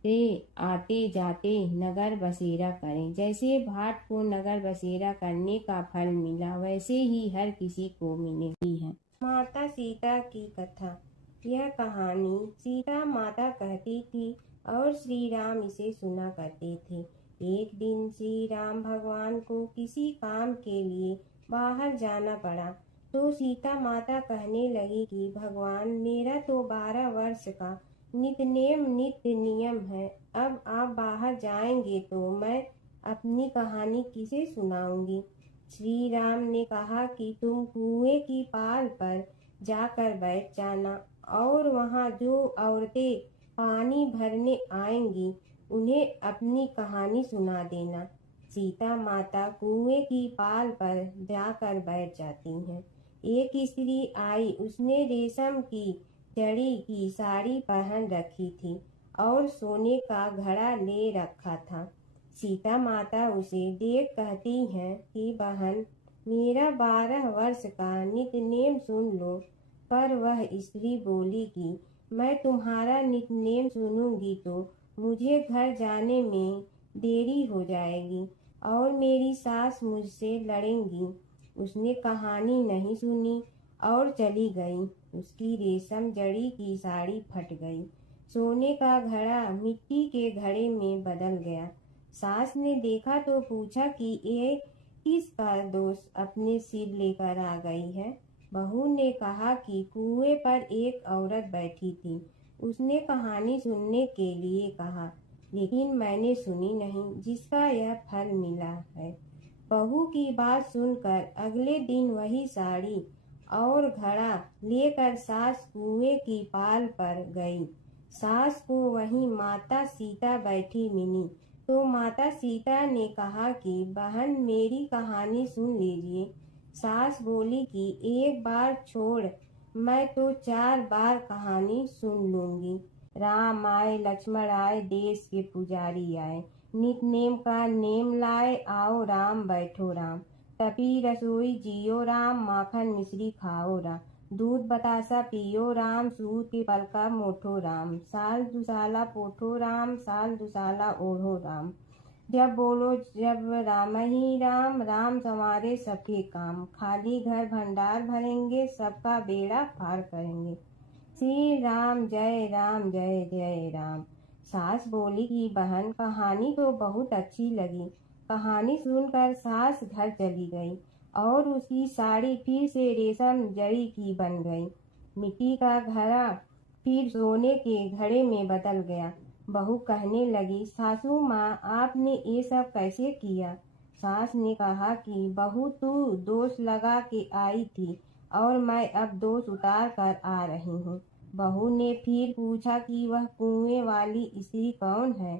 से आते जाते नगर बसेरा करें। जैसे भाट को नगर बसेरा करने का फल मिला, वैसे ही हर किसी को मिलती है। माता सीता की कथा। यह कहानी सीता माता कहती थी और श्री राम इसे सुना करते थे। एक दिन श्री राम भगवान को किसी काम के लिए बाहर जाना पड़ा, तो सीता माता कहने लगी कि भगवान, मेरा तो 12 वर्ष का नित्य नियम है। अब आप बाहर जाएंगे तो मैं अपनी कहानी किसे सुनाऊंगी। श्री राम ने कहा कि तुम कुएं की पाल पर जाकर बैठ जाना और वहां जो औरतें पानी भरने आएंगी उन्हें अपनी कहानी सुना देना। सीता माता कुएं की पाल पर जाकर बैठ जाती हैं। एक स्त्री आई, उसने रेशम की जड़ी की साड़ी पहन रखी थी और सोने का घड़ा ले रखा था। सीता माता उसे देख कहती हैं कि बहन, मेरा 12 वर्ष का नित्यनेम सुन लो। पर वह स्त्री बोली कि मैं तुम्हारा नित्यनेम सुनूंगी तो मुझे घर जाने में देरी हो जाएगी और मेरी सास मुझसे लड़ेंगी। उसने कहानी नहीं सुनी और चली गई। उसकी रेशम जड़ी की साड़ी फट गई। सोने का घड़ा मिट्टी के घड़े में बदल गया। सास ने देखा तो पूछा कि ये किसका दोष अपने सिर लेकर आ गई है। बहू ने कहा कि कुएं पर एक औरत बैठी थी। उसने कहानी सुनने के लिए कहा, लेकिन मैंने सुनी नहीं, जिसका यह फल मिला है। बहू की बात सुनकर अगले दिन वही साड़ी और घड़ा लेकर सास कुएं की पाल पर गई। सास को वहीं माता सीता बैठी मिली, तो माता सीता ने कहा कि बहन, मेरी कहानी सुन लीजिए। सास बोली कि एक बार छोड़, मैं तो 4 बार कहानी सुन लूंगी। राम आए लक्ष्मण आए, देश के पुजारी आए, नित नेम का नेम लाए, आओ राम बैठो राम। तपी रसोई जियो राम, माखन मिश्री खाओ राम। दूध बतासा पियो राम, सूत के पलका मोठो राम। साल दुसाला पोठो राम, साल दुसाला ओढ़ो राम। जब बोलो जब राम ही राम, राम संवारे सबके काम। खाली घर भंडार भरेंगे, सबका बेड़ा पार करेंगे। श्री राम जय जय राम। सास बोली कि बहन, कहानी तो बहुत अच्छी लगी। कहानी सुनकर सास घर चली गई और उसकी साड़ी फिर से रेशम जड़ी की बन गई। मिट्टी का घड़ा फिर सोने के घड़े में बदल गया। बहू कहने लगी, सासू माँ, आपने ये सब कैसे किया। सास ने कहा कि बहू, तू दोष लगा के आई थी और मैं अब दोष उतार कर आ रही हूँ। बहू ने फिर पूछा कि वह कुएं वाली स्त्री कौन है।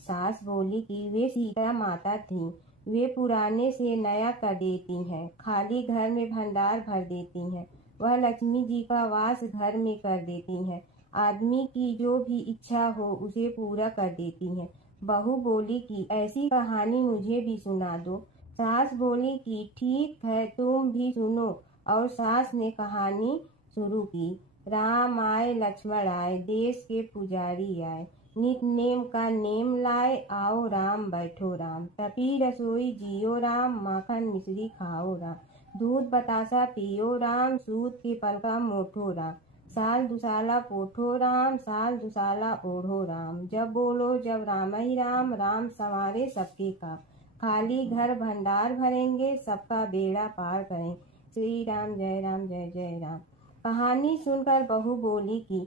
सास बोली कि वे सीता माता थी। वे पुराने से नया कर देती हैं, खाली घर में भंडार भर देती हैं। वह लक्ष्मी जी का वास घर में कर देती हैं। आदमी की जो भी इच्छा हो उसे पूरा कर देती हैं। बहू बोली कि ऐसी कहानी मुझे भी सुना दो। सास बोली कि ठीक है, तुम भी सुनो। और सास ने कहानी शुरू की। राम आए लक्ष्मण आए, देश के पुजारी आए, नित नेम का नेम लाए, आओ राम बैठो राम, तपी रसोई जियो राम, माखन मिश्री खाओ राम, दूध बतासा पियो राम, सूत के पलका मोठो राम, साल दुसाला पोठो राम, साल दुसाला ओढ़ो राम, जब बोलो जब राम ही राम, राम संवारे सबके काम, खाली घर भंडार भरेंगे, सबका बेड़ा पार करें, श्री राम जय जय राम। कहानी सुनकर बहू बोली कि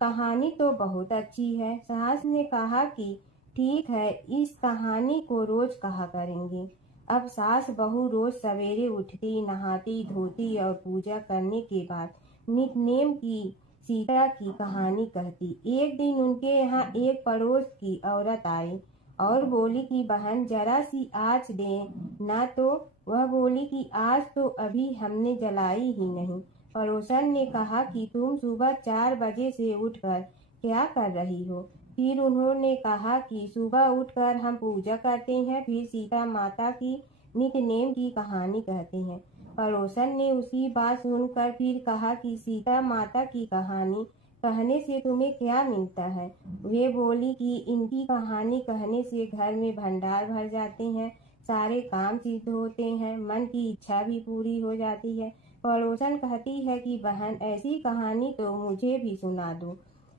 कहानी तो बहुत अच्छी है। सास ने कहा कि ठीक है, इस कहानी को रोज कहा करेंगे। अब सास बहू रोज सवेरे उठती, नहाती धोती और पूजा करने के बाद नित्य की सीता की कहानी कहती। एक दिन उनके यहाँ एक पड़ोस की औरत आई और बोली कि बहन जरा सी आँच दे ना। तो वह बोली कि आज तो अभी हमने जलाई ही नहीं। पड़ोसन ने कहा कि तुम सुबह 4 बजे से उठकर क्या कर रही हो? फिर उन्होंने कहा कि सुबह उठकर हम पूजा करते हैं, फिर सीता माता की नित्य नेम की कहानी कहते हैं। पड़ोसन ने उसकी बात सुनकर फिर कहा कि सीता माता की कहानी कहने से तुम्हें क्या मिलता है? वे बोली कि इनकी कहानी कहने से घर में भंडार भर जाते हैं, सारे काम सिद्ध होते हैं, मन की इच्छा भी पूरी हो जाती है। पड़ोसन कहती है कि बहन ऐसी कहानी तो मुझे भी सुना दो।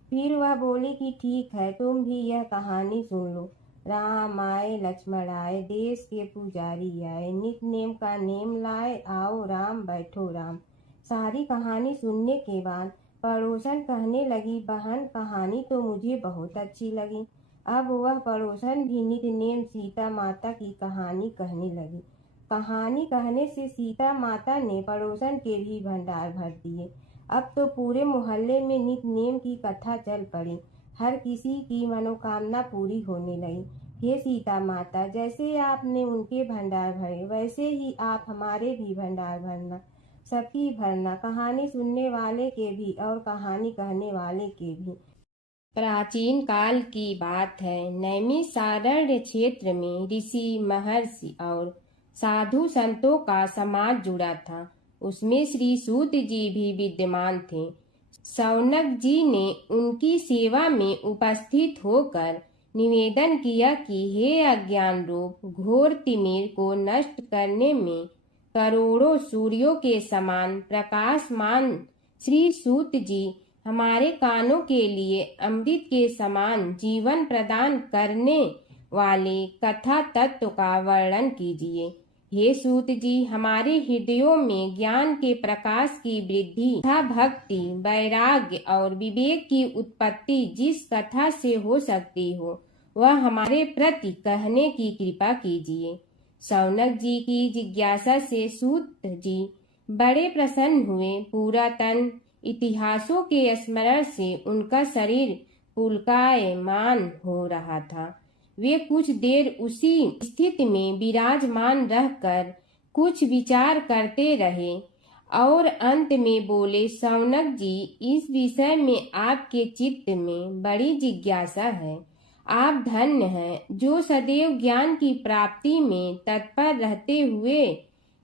फिर वह बोली कि ठीक है, तुम भी यह कहानी सुन लो। राम आए लक्ष्मण आए, देश के पुजारी आए, नित नेम का नेम लाए, आओ राम बैठो राम। सारी कहानी सुनने के बाद पड़ोसन कहने लगी, बहन कहानी तो मुझे बहुत अच्छी लगी। अब वह पड़ोसन भी नित नेम सीता माता की कहानी कहने लगी। कहानी कहने से सीता माता ने पड़ोसन के भी भंडार भर दिए। अब तो पूरे मोहल्ले में नित नेम की कथा चल पड़ी। हर किसी की मनोकामना पूरी होने लगी। हे सीता माता, जैसे आपने उनके भंडार भरे, वैसे ही आप हमारे भी भंडार भरना, सबकी भरना, कहानी सुनने वाले के भी और कहानी कहने वाले के भी। प्राचीन काल की बात है। नैमिषारण्य क्षेत्र में ऋषि, महर्षि और साधु संतों का समाज जुड़ा था। उसमें श्री सूत जी भी विद्यमान थे। शौनक जी ने उनकी सेवा में उपस्थित होकर निवेदन किया कि हे अज्ञान रूप घोर तिमिर को नष्ट करने में करोड़ों सूर्यों के समान प्रकाशमान श्री सूत जी हमारे कानों के लिए अमृत के समान जीवन प्रदान करने वाले कथा तत्व का वर्णन कीजिए। हे सूत जी, हमारे हृदयों में ज्ञान के प्रकाश की वृद्धि तथा भक्ति, वैराग्य और विवेक की उत्पत्ति जिस कथा से हो सकती हो, वह हमारे प्रति कहने की कृपा कीजिए। शौनक जी की जिज्ञासा से सूत जी बड़े प्रसन्न हुए। पूरा तन इतिहासों के स्मरण से उनका शरीर पुलकायमान हो रहा था। वे कुछ देर उसी स्थिति में विराजमान रहकर कुछ विचार करते रहे और अंत में बोले, शौनक जी, इस विषय में आपके चित्त में बड़ी जिज्ञासा है। आप धन्य हैं जो सदैव ज्ञान की प्राप्ति में तत्पर रहते हुए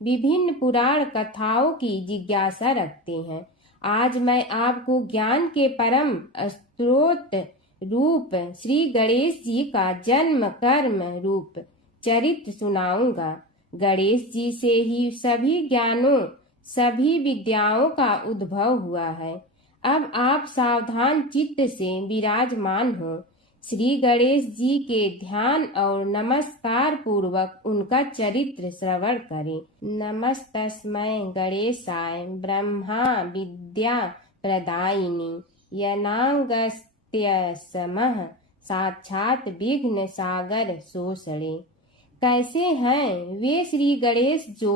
विभिन्न पुराण कथाओं की जिज्ञासा रखते हैं। आज मैं आपको ज्ञान के परम स्रोत रूप श्री गणेश जी का जन्म कर्म रूप चरित्र सुनाऊंगा। गणेश जी से ही सभी ज्ञानों, सभी विद्याओं का उद्भव हुआ है। अब आप सावधान चित्त से विराजमान हो। श्री गणेश जी के ध्यान और नमस्कार पूर्वक उनका चरित्र श्रवण करें। नमस्तस्मै गणेशाय ब्रह्मा विद्या प्रदायिनी यनागस्त्यसमः साक्षात विघ्न सागर सोषणे। कैसे हैं वे श्री गणेश जो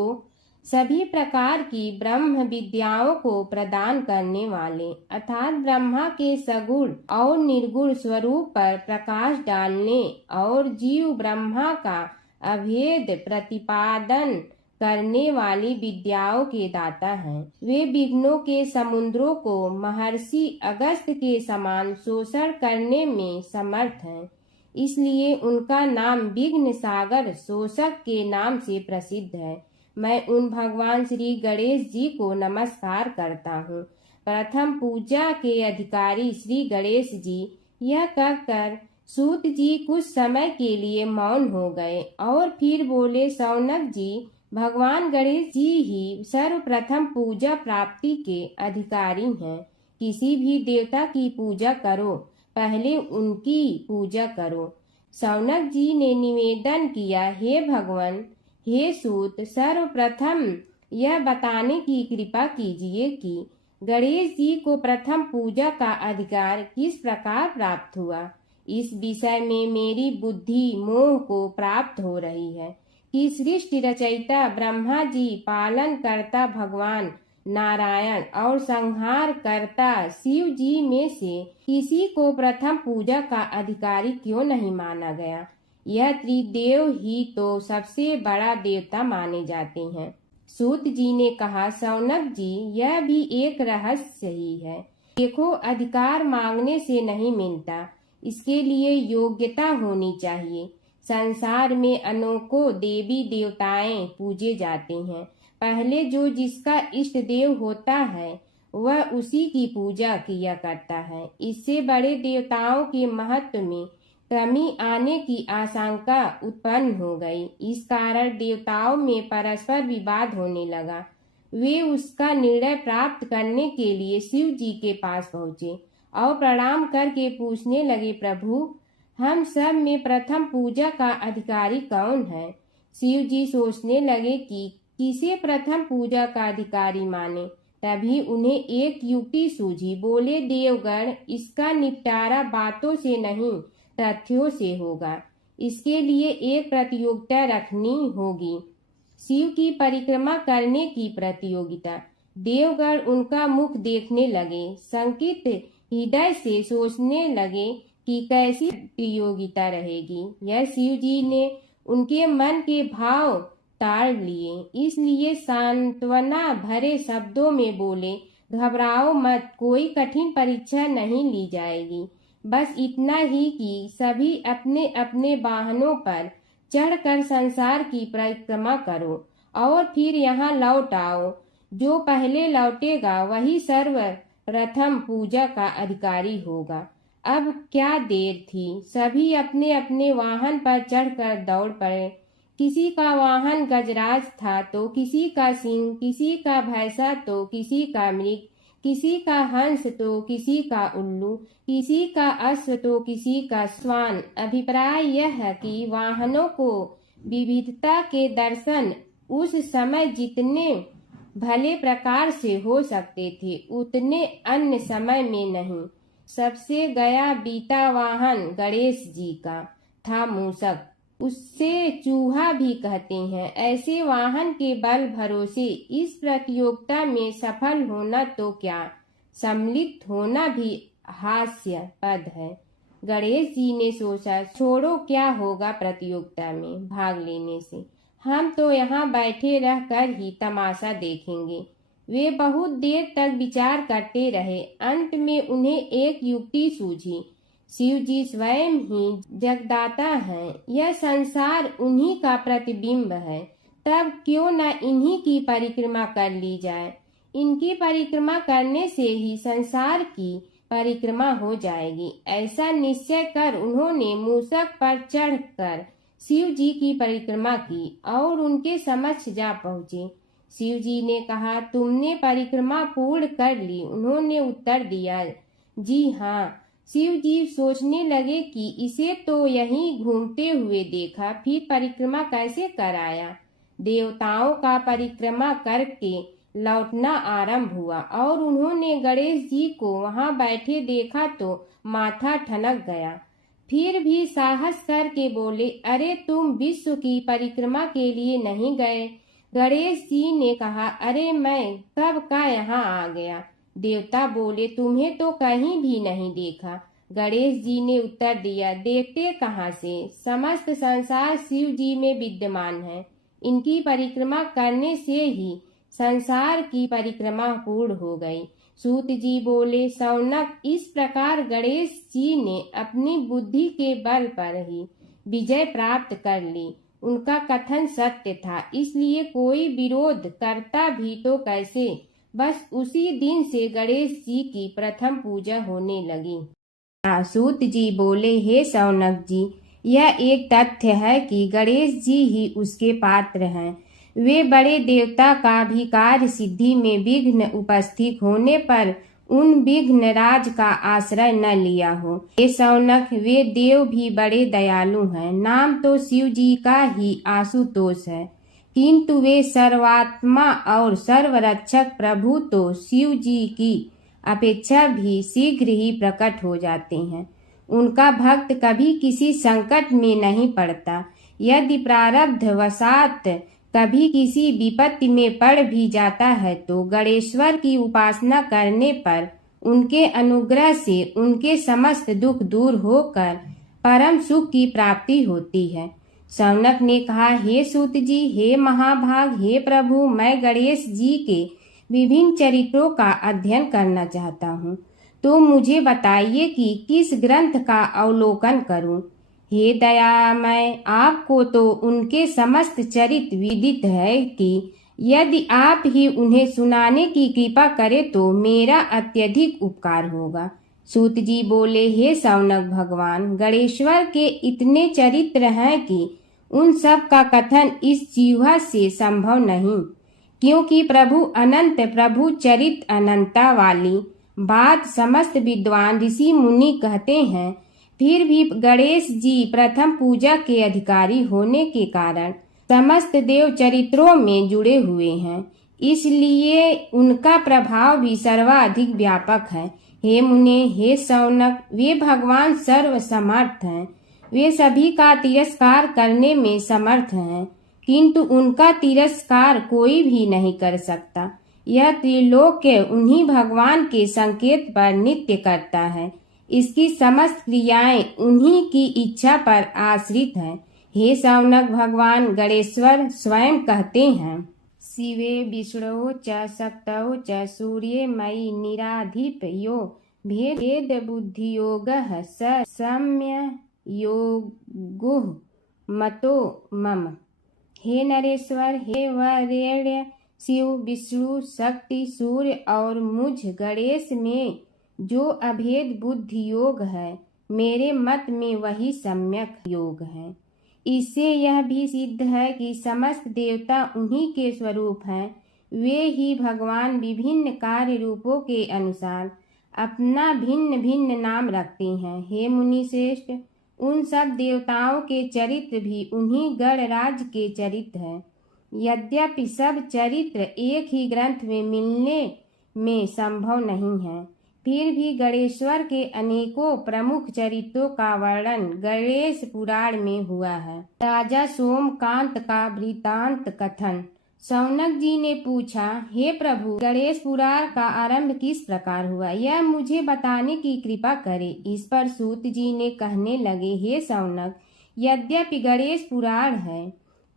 सभी प्रकार की ब्रह्म विद्याओं को प्रदान करने वाले, अर्थात ब्रह्मा के सगुण और निर्गुण स्वरूप पर प्रकाश डालने और जीव ब्रह्मा का अभेद प्रतिपादन करने वाली विद्याओं के दाता हैं। वे विघ्नों के समुद्रों को महर्षि अगस्त के समान शोषण करने में समर्थ हैं। इसलिए उनका नाम विघ्न सागर शोषक के नाम से प्रसिद्ध है। मैं उन भगवान श्री गणेश जी को नमस्कार करता हूँ। प्रथम पूजा के अधिकारी श्री गणेश जी। यह कहकर सूत जी कुछ समय के लिए मौन हो गए और फिर बोले, शौनक जी, भगवान गणेश जी ही सर्वप्रथम पूजा प्राप्ति के अधिकारी हैं। किसी भी देवता की पूजा करो, पहले उनकी पूजा करो। शौनक जी ने निवेदन किया, हे भगवान, हे सूत, सर्वप्रथम यह बताने की कृपा कीजिए कि गणेश जी को प्रथम पूजा का अधिकार किस प्रकार प्राप्त हुआ। इस विषय में मेरी बुद्धि मोह को प्राप्त हो रही है कि सृष्टि रचयिता ब्रह्मा जी, पालन करता भगवान नारायण और संहार करता शिव जी में से किसी को प्रथम पूजा का अधिकारी क्यों नहीं माना गया। यह त्रिदेव ही तो सबसे बड़ा देवता माने जाते हैं। सूत जी ने कहा, शौनक जी, यह भी एक रहस्य ही है। देखो, अधिकार मांगने से नहीं मिलता, इसके लिए योग्यता होनी चाहिए। संसार में अनेकों देवी देवताएं पूजे जाते हैं। पहले जो जिसका इष्ट देव होता है वह उसी की पूजा किया करता है। इससे बड़े देवताओं के महत्व में कमी आने की आशंका उत्पन्न हो गई। इस कारण देवताओं में परस्पर विवाद होने लगा। वे उसका निर्णय प्राप्त करने के लिए शिव जी के पास पहुँचे और प्रणाम करके पूछने लगे, प्रभु, हम सब में प्रथम पूजा का अधिकारी कौन है। शिव जी सोचने लगे कि किसे प्रथम पूजा का अधिकारी माने। तभी उन्हें एक युक्ति सूझी। बोले, देवगण, इसका निपटारा बातों से नहीं तथ्यों से होगा। इसके लिए एक प्रतियोगिता रखनी होगी, शिव की परिक्रमा करने की प्रतियोगिता। देवगण उनका मुख देखने लगे, शंकित हृदय से सोचने लगे कि कैसी प्रतियोगिता रहेगी। यह शिव जी ने उनके मन के भाव ताड़ लिए, इसलिए सांत्वना भरे शब्दों में बोले, घबराओ मत, कोई कठिन परीक्षा नहीं ली जाएगी। बस इतना ही कि सभी अपने अपने वाहनों पर चढ़कर संसार की परिक्रमा करो और फिर यहाँ लौट आओ। जो पहले लौटेगा वही सर्वप्रथम पूजा का अधिकारी होगा। अब क्या देर थी, सभी अपने अपने वाहन पर चढ़कर दौड़ पड़े। किसी का वाहन गजराज था तो किसी का सिंह, किसी का भैंसा तो किसी का मृग, किसी का हंस तो किसी का उल्लू, किसी का अश्व तो किसी का श्वान। अभिप्राय यह है कि वाहनों को विविधता के दर्शन उस समय जितने भले प्रकार से हो सकते थे उतने अन्य समय में नहीं। सबसे गया बीता वाहन गणेश जी का था मूषक, उससे चूहा भी कहते हैं। ऐसे वाहन के बल भरोसे इस प्रतियोगिता में सफल होना तो क्या, सम्मिलित होना भी हास्यास्पद है। गणेश जी ने सोचा, छोड़ो, क्या होगा प्रतियोगिता में भाग लेने से, हम तो यहाँ बैठे रह कर ही तमाशा देखेंगे। वे बहुत देर तक विचार करते रहे। अंत में उन्हें एक युक्ति सूझी। शिव जी स्वयं ही जगदाता हैं, यह संसार उन्हीं का प्रतिबिंब है, तब क्यों न इन्हीं की परिक्रमा कर ली जाए। इनकी परिक्रमा करने से ही संसार की परिक्रमा हो जाएगी। ऐसा निश्चय कर उन्होंने मूषक पर चढ़कर शिव जी की परिक्रमा की और उनके समक्ष जा पहुँचे। शिव जी ने कहा, तुमने परिक्रमा पूर्ण कर ली। उन्होंने उत्तर दिया, जी हाँ। शिव जी सोचने लगे कि इसे तो यहीं घूमते हुए देखा, फिर परिक्रमा कैसे कराया। देवताओं का परिक्रमा करके लौटना आरंभ हुआ और उन्होंने गणेश जी को वहां बैठे देखा तो माथा ठनक गया। फिर भी साहस करके बोले, अरे तुम विश्व की परिक्रमा के लिए नहीं गए। गणेश जी ने कहा, अरे मैं कब का यहाँ आ गया। देवता बोले, तुम्हें तो कहीं भी नहीं देखा। गणेश जी ने उत्तर दिया, देखते कहाँ से, समस्त संसार शिव जी में विद्यमान है। इनकी परिक्रमा करने से ही संसार की परिक्रमा पूर्ण हो गई। सूत जी बोले, शौनक, इस प्रकार गणेश जी ने अपनी बुद्धि के बल पर ही विजय प्राप्त कर ली। उनका कथन सत्य था, इसलिए कोई विरोध करता भी तो कैसे। बस उसी दिन से गणेश जी की प्रथम पूजा होने लगी। सूत जी बोले, हे शौनक जी, यह एक तथ्य है कि गणेश जी ही उसके पात्र हैं। वे बड़े देवता का भी कार्य सिद्धि में विघ्न उपस्थित होने पर उन विघ्न राज का आश्रय न लिया हो। हे शौनक, वे देव भी बड़े दयालु हैं। नाम तो शिव जी का ही आशुतोष है, किंतु वे सर्वात्मा और सर्वरक्षक प्रभु तो शिव जी की अपेक्षा भी शीघ्र ही प्रकट हो जाते हैं। उनका भक्त कभी किसी संकट में नहीं पड़ता। यदि प्रारब्ध वशात कभी किसी विपत्ति में पड़ भी जाता है तो गणेश्वर की उपासना करने पर उनके अनुग्रह से उनके समस्त दुख दूर होकर परम सुख की प्राप्ति होती है। शौनक ने कहा, हे सूत जी, हे महाभाग, हे प्रभु, मैं गणेश जी के विभिन्न चरित्रों का अध्ययन करना चाहता हूँ, तो मुझे बताइए कि किस ग्रंथ का अवलोकन करूँ। हे दयामय, आपको तो उनके समस्त चरित्र विदित है कि यदि आप ही उन्हें सुनाने की कृपा करें तो मेरा अत्यधिक उपकार होगा। सूत जी बोले, हे शौनक भगवान, गणेश्वर के इतने चरित्र हैं कि उन सब का कथन इस जीवा से संभव नहीं, क्योंकि प्रभु अनंत, प्रभु चरित अनंता वाली बात समस्त विद्वान ऋषि मुनि कहते हैं। फिर भी गणेश जी प्रथम पूजा के अधिकारी होने के कारण समस्त देव चरित्रों में जुड़े हुए हैं, इसलिए उनका प्रभाव भी सर्वाधिक व्यापक है। हे मुने, हे शौनक, वे भगवान सर्व समर्थ हैं। वे सभी का तिरस्कार करने में समर्थ हैं, किंतु उनका तिरस्कार कोई भी नहीं कर सकता। यह त्रिलोक्य उन्हीं भगवान के संकेत पर नित्य करता है। इसकी समस्त क्रियाएं उन्हीं की इच्छा पर आश्रित हैं। हे शौनक भगवान गणेश्वर स्वयं कहते हैं, शिवे विष्णु च शक्तौ च सूर्ये मयि निराधिप यो भेद बुद्धि योगः स सम्य योगुः मतो मम। हे नरेश्वर, हे वरेण्य, शिव, विष्णु, शक्ति, सूर्य और मुझ गणेश में जो अभेद बुद्धि योग है, मेरे मत में वही सम्यक योग है। इससे यह भी सिद्ध है कि समस्त देवता उन्हीं के स्वरूप हैं। वे ही भगवान विभिन्न कार्य रूपों के अनुसार अपना भिन्न भिन्न नाम रखते हैं। हे मुनि श्रेष्ठ, उन सब देवताओं के चरित्र भी उन्हीं गणराज के चरित्र हैं। यद्यपि सब चरित्र एक ही ग्रंथ में मिलने में संभव नहीं है, फिर भी गणेश्वर के अनेकों प्रमुख चरित्रों का वर्णन गणेश पुराण में हुआ है। राजा सोमकांत का वृतांत कथन। शौनक जी ने पूछा, हे प्रभु, गणेश पुराण का आरंभ किस प्रकार हुआ, यह मुझे बताने की कृपा करें। इस पर सूत जी ने कहने लगे, हे शौनक, यद्यपि गणेश पुराण है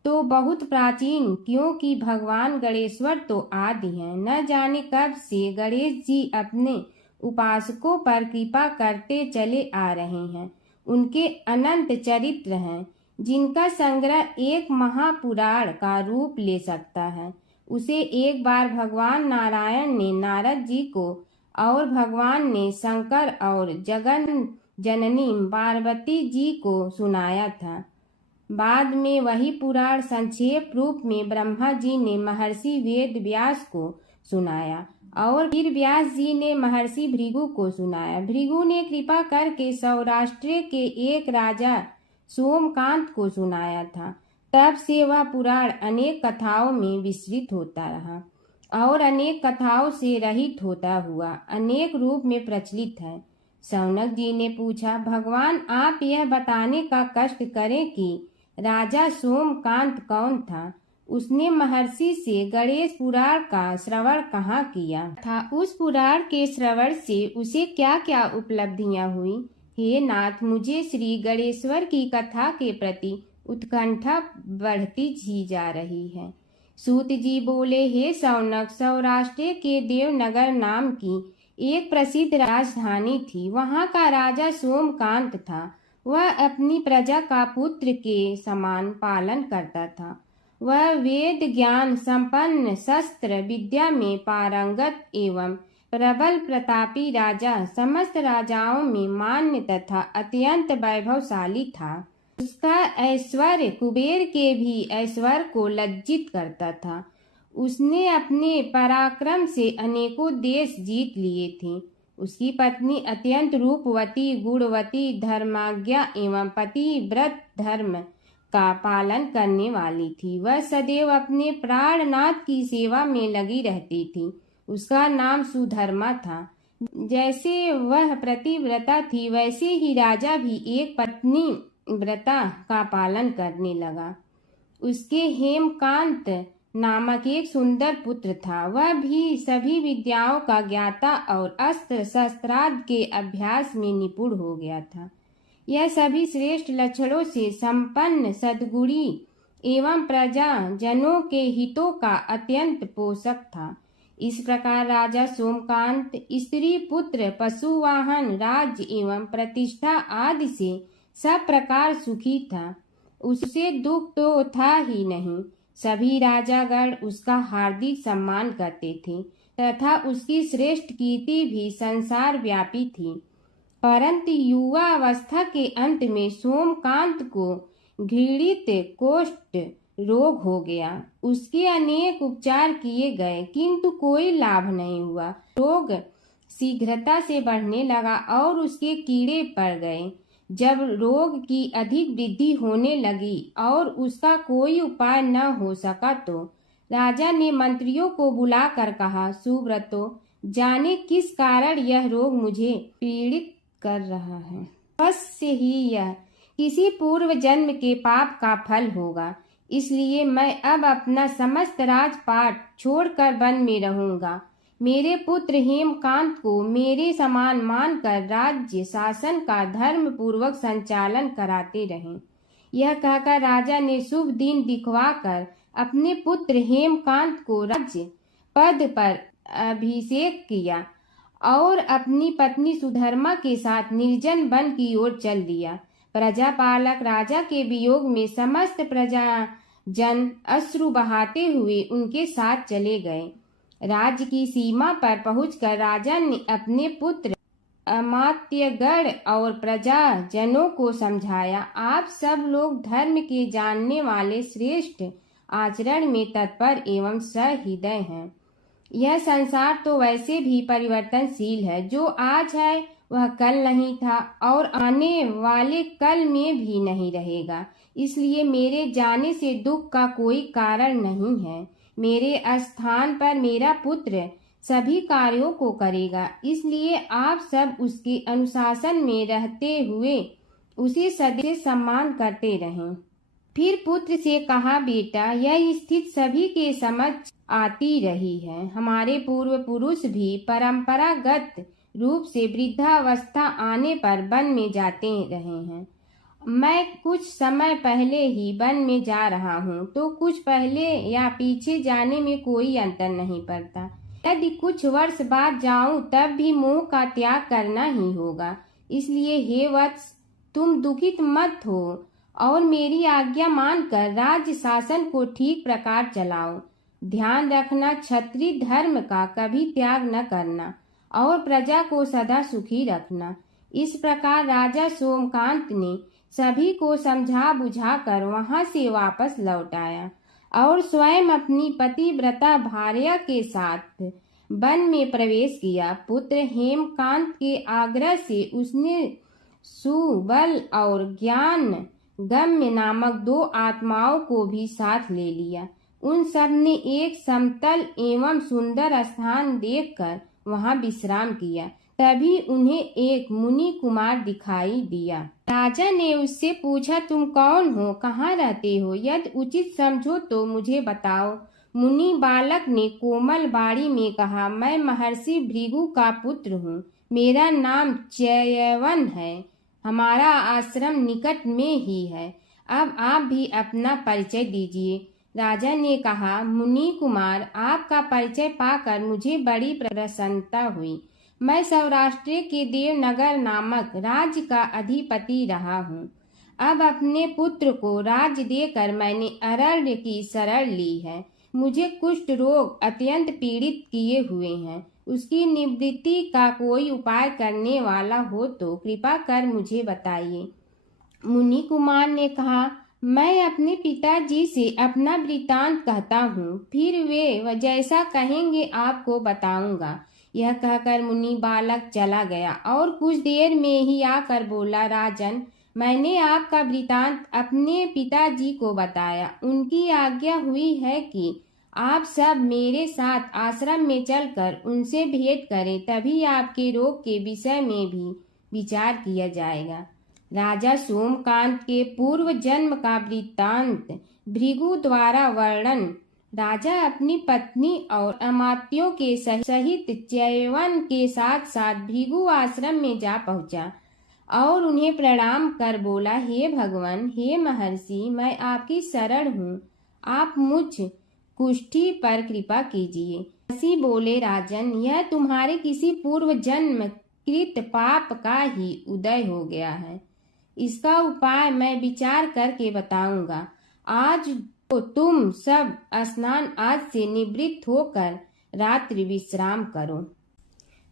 तो बहुत प्राचीन, क्योंकि भगवान गणेश्वर तो आदि हैं। न जाने कब से गणेश जी अपने उपासकों पर कृपा करते चले आ रहे हैं। उनके अनंत चरित्र हैं, जिनका संग्रह एक महापुराण का रूप ले सकता है। उसे एक बार भगवान नारायण ने नारद जी को और भगवान ने शंकर और जगन जननी पार्वती जी को सुनाया था। बाद में वही पुराण संक्षेप रूप में ब्रह्मा जी ने महर्षि वेद व्यास को सुनाया और फिर व्यास जी ने महर्षि भृगु को सुनाया। भृगु ने कृपा करके सौराष्ट्र के एक राजा सोमकांत को सुनाया था। तब से वह पुराण अनेक कथाओं में विस्तृत होता रहा और अनेक कथाओं से रहित होता हुआ अनेक रूप में प्रचलित है। शौनक जी ने पूछा, भगवान, आप यह बताने का कष्ट करें कि राजा सोमकांत कौन था। उसने महर्षि से गणेश पुराण का श्रवण कहाँ किया था, उस पुराण के श्रवण से उसे क्या क्या उपलब्धियां हुई, हे नाथ, मुझे श्री गणेश्वर की कथा के प्रति उत्कंठा बढ़ती ही जा रही है। सूत जी बोले, हे शौनक, सौराष्ट्र के देवनगर नाम की एक प्रसिद्ध राजधानी थी। वहाँ का राजा सोमकांत था। वह अपनी प्रजा का पुत्र के समान पालन करता था। वह वेद ज्ञान संपन्न, शस्त्र विद्या में पारंगत एवं प्रबल प्रतापी राजा, समस्त राजाओं में मान्य तथा अत्यंत वैभवशाली था। उसका ऐश्वर्य कुबेर के भी ऐश्वर्य को लज्जित करता था। उसने अपने पराक्रम से अनेकों देश जीत लिए थे। उसकी पत्नी अत्यंत रूपवती, गुणवती, धर्माज्ञा एवं पतिव्रत धर्म का पालन करने वाली थी। वह सदैव अपने प्राणनाथ की सेवा में लगी रहती थी। उसका नाम सुधर्मा था। जैसे वह पतिव्रता थी, वैसे ही राजा भी एक पत्नी व्रता का पालन करने लगा। उसके हेमकांत नामक एक सुंदर पुत्र था। वह भी सभी विद्याओं का ज्ञाता और अस्त्र शस्त्रादि के अभ्यास में निपुण हो गया था। यह सभी श्रेष्ठ लक्षणों से संपन्न, सद्गुणी एवं प्रजा जनों के हितों का अत्यंत पोषक था। इस प्रकार राजा सोमकांत स्त्री, पुत्र, पशु, वाहन, राज्य एवं प्रतिष्ठा आदि से सब प्रकार सुखी था। उससे दुख तो था ही नहीं। सभी राजागण उसका हार्दिक सम्मान करते थे तथा उसकी श्रेष्ठ कीर्ति भी संसार व्यापी थी। परंतु युवा अवस्था के अंत में सोमकांत को घृणित कोष्ठ रोग हो गया। उसके अनेक उपचार किए गए, किंतु कोई लाभ नहीं हुआ। रोग शीघ्रता से बढ़ने लगा और उसके कीड़े पड़ गए। जब रोग की अधिक वृद्धि होने लगी और उसका कोई उपाय न हो सका, तो राजा ने मंत्रियों को बुलाकर कहा, सुव्रतो, जाने किस कारण यह रोग मुझे पीड़ित कर रहा है। अवश्य ही यह किसी पूर्व जन्म के पाप का फल होगा। इसलिए मैं अब अपना समस्त राजपाट छोड़कर वन में रहूंगा। मेरे पुत्र हेमकांत को मेरे समान मानकर राज्य शासन का धर्म पूर्वक संचालन कराते रहें। यह कहकर राजा ने शुभ दिन दिखवाकर अपने पुत्र हेमकांत को राज्य पद पर अभिषेक किया और अपनी पत्नी सुधर्मा के साथ निर्जन वन की ओर चल दिया। प्रजापालक राजा के वियोग में समस्त प्रजा जन अश्रु बहाते हुए उनके साथ चले गए। राज्य की सीमा पर पहुंचकर राजा ने अपने पुत्र अमात्यगण और प्रजा जनों को समझाया, आप सब लोग धर्म के जानने वाले, श्रेष्ठ आचरण में तत्पर एवं सहृदय हैं। यह संसार तो वैसे भी परिवर्तनशील है। जो आज है वह कल नहीं था और आने वाले कल में भी नहीं रहेगा। इसलिए मेरे जाने से दुख का कोई कारण नहीं है। मेरे स्थान पर मेरा पुत्र सभी कार्यों को करेगा। इसलिए आप सब उसके अनुशासन में रहते हुए उसे सदैव सम्मान करते रहें। फिर पुत्र से कहा, बेटा, यह स्थिति सभी के समझ आती रही है। हमारे पूर्व पुरुष भी परंपरागत रूप से वृद्धावस्था आने पर वन में जाते रहे हैं। मैं कुछ समय पहले ही वन में जा रहा हूँ, तो कुछ पहले या पीछे जाने में कोई अंतर नहीं पड़ता। यदि कुछ वर्ष बाद जाऊं तब भी मोह का त्याग करना ही होगा। इसलिए हे वत्स, तुम दुखित मत हो और मेरी आज्ञा मानकर राज्य शासन को ठीक प्रकार चलाओ। ध्यान रखना, क्षत्रिय धर्म का कभी त्याग न करना और प्रजा को सदा सुखी रखना। इस प्रकार राजा सोमकांत ने सभी को समझा बुझाकर वहां से वापस लौट आया और स्वयं अपनी पतिव्रता भार्या के साथ वन में प्रवेश किया। पुत्र हेमकांत के आग्रह से उसने सुबल और ज्ञान गम्य नामक 2 आत्माओं को भी साथ ले लिया। उन सब ने एक समतल एवं सुंदर स्थान देखकर वहां विश्राम किया। तभी उन्हें एक मुनि कुमार दिखाई दिया। राजा ने उससे पूछा, तुम कौन हो, कहाँ रहते हो? यदि उचित समझो तो मुझे बताओ। मुनि बालक ने कोमल बाणी में कहा, मैं महर्षि भृगु का पुत्र हूँ। मेरा नाम च्यवन है। हमारा आश्रम निकट में ही है। अब आप भी अपना परिचय दीजिए। राजा ने कहा, मुनि कुमार, आपका परिचय पाकर मुझे बड़ी प्रसन्नता हुई। मैं सौराष्ट्र के देवनगर नामक राज्य का अधिपति रहा हूँ। अब अपने पुत्र को राज्य देकर मैंने अरण्य की शरण ली है। मुझे कुष्ठ रोग अत्यंत पीड़ित किए हुए हैं। उसकी निवृत्ति का कोई उपाय करने वाला हो तो कृपा कर मुझे बताइए। मुनि कुमार ने कहा, मैं अपने पिताजी से अपना वृतांत कहता हूँ, फिर वे जैसा कहेंगे आपको बताऊंगा। यह कहकर मुनि बालक चला गया और कुछ देर में ही आकर बोला, राजन, मैंने आपका वृतांत अपने पिताजी को बताया। उनकी आज्ञा हुई है कि आप सब मेरे साथ आश्रम में चलकर उनसे भेंट करें, तभी आपके रोग के विषय में भी विचार किया जाएगा। राजा सोमकांत के पूर्व जन्म का वृत्तांत भृगु द्वारा वर्णन। राजा अपनी पत्नी और अमात्यों के सहित च्यवन के साथ साथ भृगु आश्रम में जा पहुंचा और उन्हें प्रणाम कर बोला, हे भगवान, हे महर्षि, मैं आपकी शरण हूँ। आप मुझ कुष्ठी पर कृपा कीजिए। महर्षि बोले, राजन, यह तुम्हारे किसी पूर्व जन्म कृत पाप का ही उदय हो गया है। इसका उपाय मैं विचार करके बताऊंगा। आज तो तुम सब स्नान आज से निवृत्त होकर रात्रि विश्राम करो।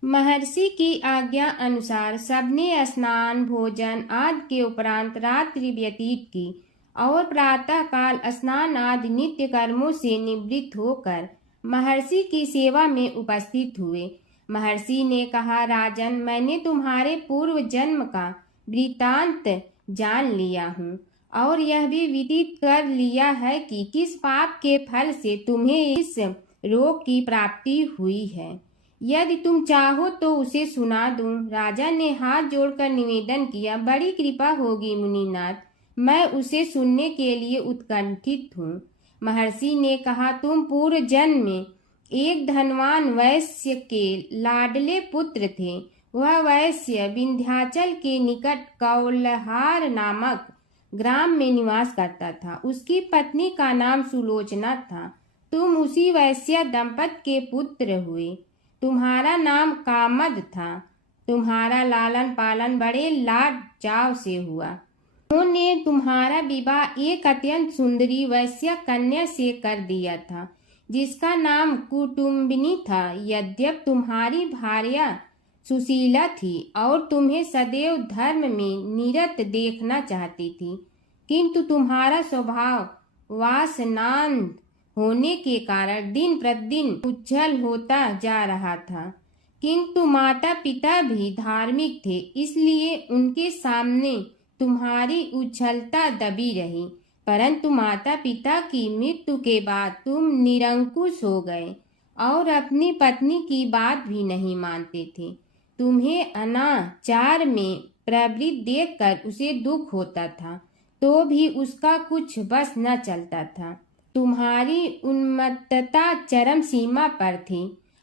महर्षि की आज्ञा अनुसार सबने स्नान भोजन आदि के उपरांत रात्रि व्यतीत की और प्रातः काल स्नान आदि नित्य कर्मों से निवृत्त होकर महर्षि की सेवा में उपस्थित हुए। महर्षि ने कहा, राजन, मैंने तुम्हारे पूर्व जन्म का वृतांत जान लिया हूँ और यह भी विदित कर लिया है कि किस पाप के फल से तुम्हें इस रोग की प्राप्ति हुई है। यदि तुम चाहो तो उसे सुना दूं। राजा ने हाथ जोड़कर निवेदन किया, बड़ी कृपा होगी मुनिनाथ, मैं उसे सुनने के लिए उत्कंठित हूँ। महर्षि ने कहा, तुम पूर्व जन्म में एक धनवान वैश्य के लाडले पुत्र थे। वह वैश्य विंध्याचल के निकट कौलहार नामक ग्राम में निवास करता था। उसकी पत्नी का नाम सुलोचना था। तुम उसी वैश्य दंपत के पुत्र हुए। तुम्हारा नाम कामद था। तुम्हारा लालन पालन बड़े लाड चाव से हुआ। उन्होंने तुम्हारा विवाह एक अत्यंत सुंदरी वैश्य कन्या से कर दिया था, जिसका नाम कुटुम्बिनी था। यद्यप तुम्हारी भार्या सुशीला थी और तुम्हें सदैव धर्म में निरत देखना चाहती थी, किंतु तुम्हारा स्वभाव वासनांध होने के कारण दिन प्रतिदिन उज्जवल होता जा रहा था। किंतु माता पिता भी धार्मिक थे, इसलिए उनके सामने तुम्हारी उज्ज्वलता दबी रही। परंतु माता पिता की मृत्यु के बाद तुम निरंकुश हो गए और अपनी पत्नी की बात भी नहीं मानते थे। तुम्हें अनाचार में प्रवृत्त देखकर उसे दुख होता था, तो भी उसका कुछ बस न चलता था। तुम्हारी उन्मत्तता चरम सीमा पर थी।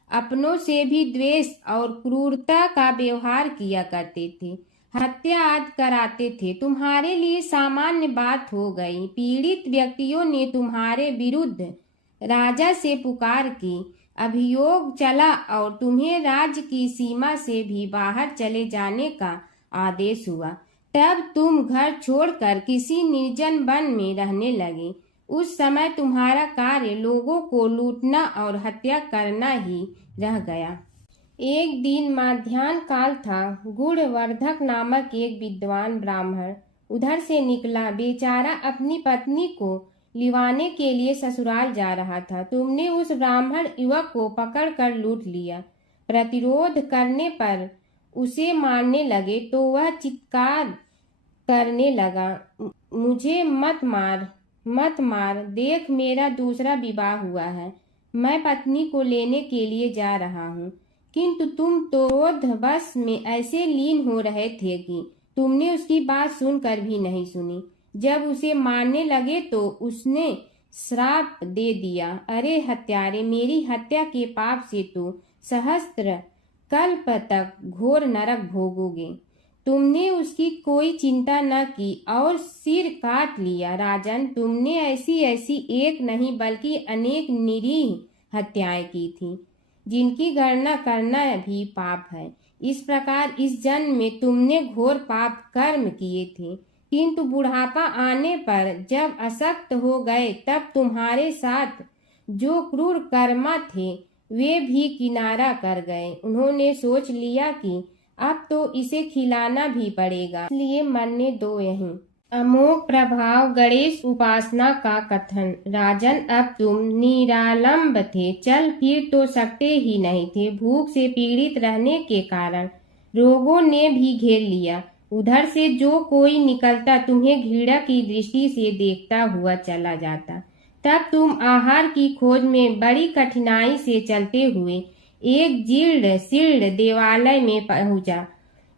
अपनों से भी द्वेष और क्रूरता का व्यवहार किया करते थे। हत्या आदि कराते थे। तुम्हारे लिए सामान्य बात हो गई। पीड़ित व्यक्तियों ने तुम्हारे विरुद्ध राजा से पुकार की। अभियोग चला और तुम्हें राज्य की सीमा से भी बाहर चले जाने का आदेश हुआ। तब तुम घर छोड़कर किसी निर्जन वन में रहने लगे। उस समय तुम्हारा कार्य लोगों को लूटना और हत्या करना ही रह गया। एक दिन माध्याह्न काल था। गुणवर्धक नामक एक विद्वान ब्राह्मण उधर से निकला। बेचारा अपनी पत्नी को लिवाने के लिए ससुराल जा रहा था। तुमने उस ब्राह्मण युवक को पकड़कर लूट लिया। प्रतिरोध करने पर उसे मारने लगे तो वह चित्कार करने लगा, मुझे मत मार, मत मार, देख मेरा दूसरा विवाह हुआ है। मैं पत्नी को लेने के लिए जा रहा हूँ। किंतु तुम तो क्रोधवश में ऐसे लीन हो रहे थे कि तुमने उसकी बात सुनकर भी नहीं सुनी। जब उसे मारने लगे तो उसने श्राप दे दिया, अरे हत्यारे, मेरी हत्या के पाप से तो सहस्त्र कल्प तक घोर नरक भोगोगे। तुमने उसकी कोई चिंता न की और सिर काट लिया। राजन, तुमने ऐसी ऐसी एक नहीं बल्कि अनेक निरीह हत्याएं की थी, जिनकी गणना करना भी पाप है। इस प्रकार इस जन्म में तुमने घोर पाप कर्म किए थे, किंतु बुढ़ापा आने पर जब अशक्त हो गए तब तुम्हारे साथ जो क्रूर कर्मा थे वे भी किनारा कर गए। उन्होंने सोच लिया कि अब तो इसे खिलाना भी पड़ेगा, इसलिए मरने दो यहीं। अमोघ प्रभाव गणेश उपासना का कथन। राजन, अब तुम निरालंब थे, चल फिर तो सकते ही नहीं थे। भूख से पीड़ित रहने के कारण रोगों ने भी घेर लिया। उधर से जो कोई निकलता तुम्हें घृणा की दृष्टि से देखता हुआ चला जाता। तब तुम आहार की खोज में बड़ी कठिनाई से चलते हुए एक जीर्ण शीर्ण देवालय में पहुंचा।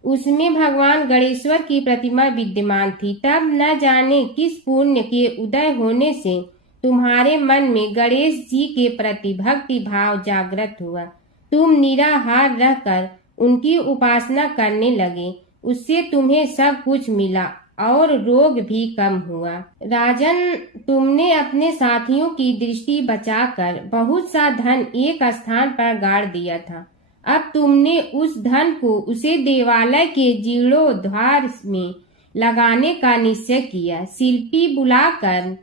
उसमें भगवान गणेश्वर की प्रतिमा विद्यमान थी। तब न जाने किस पुण्य के उदय होने से तुम्हारे मन में गणेश जी के प्रति भक्ति भाव जागृत हुआ। तुम निराहार रहकर उनकी उपासना करने लगे। उससे तुम्हें सब कुछ मिला और रोग भी कम हुआ। राजन, तुमने अपने साथियों की दृष्टि बचाकर बहुत सा धन एक स्थान पर गाड़ दिया था। अब तुमने उस धन को उसे देवालय के जीर्णोद्धार में लगाने का निश्चय किया। शिल्पी बुलाकर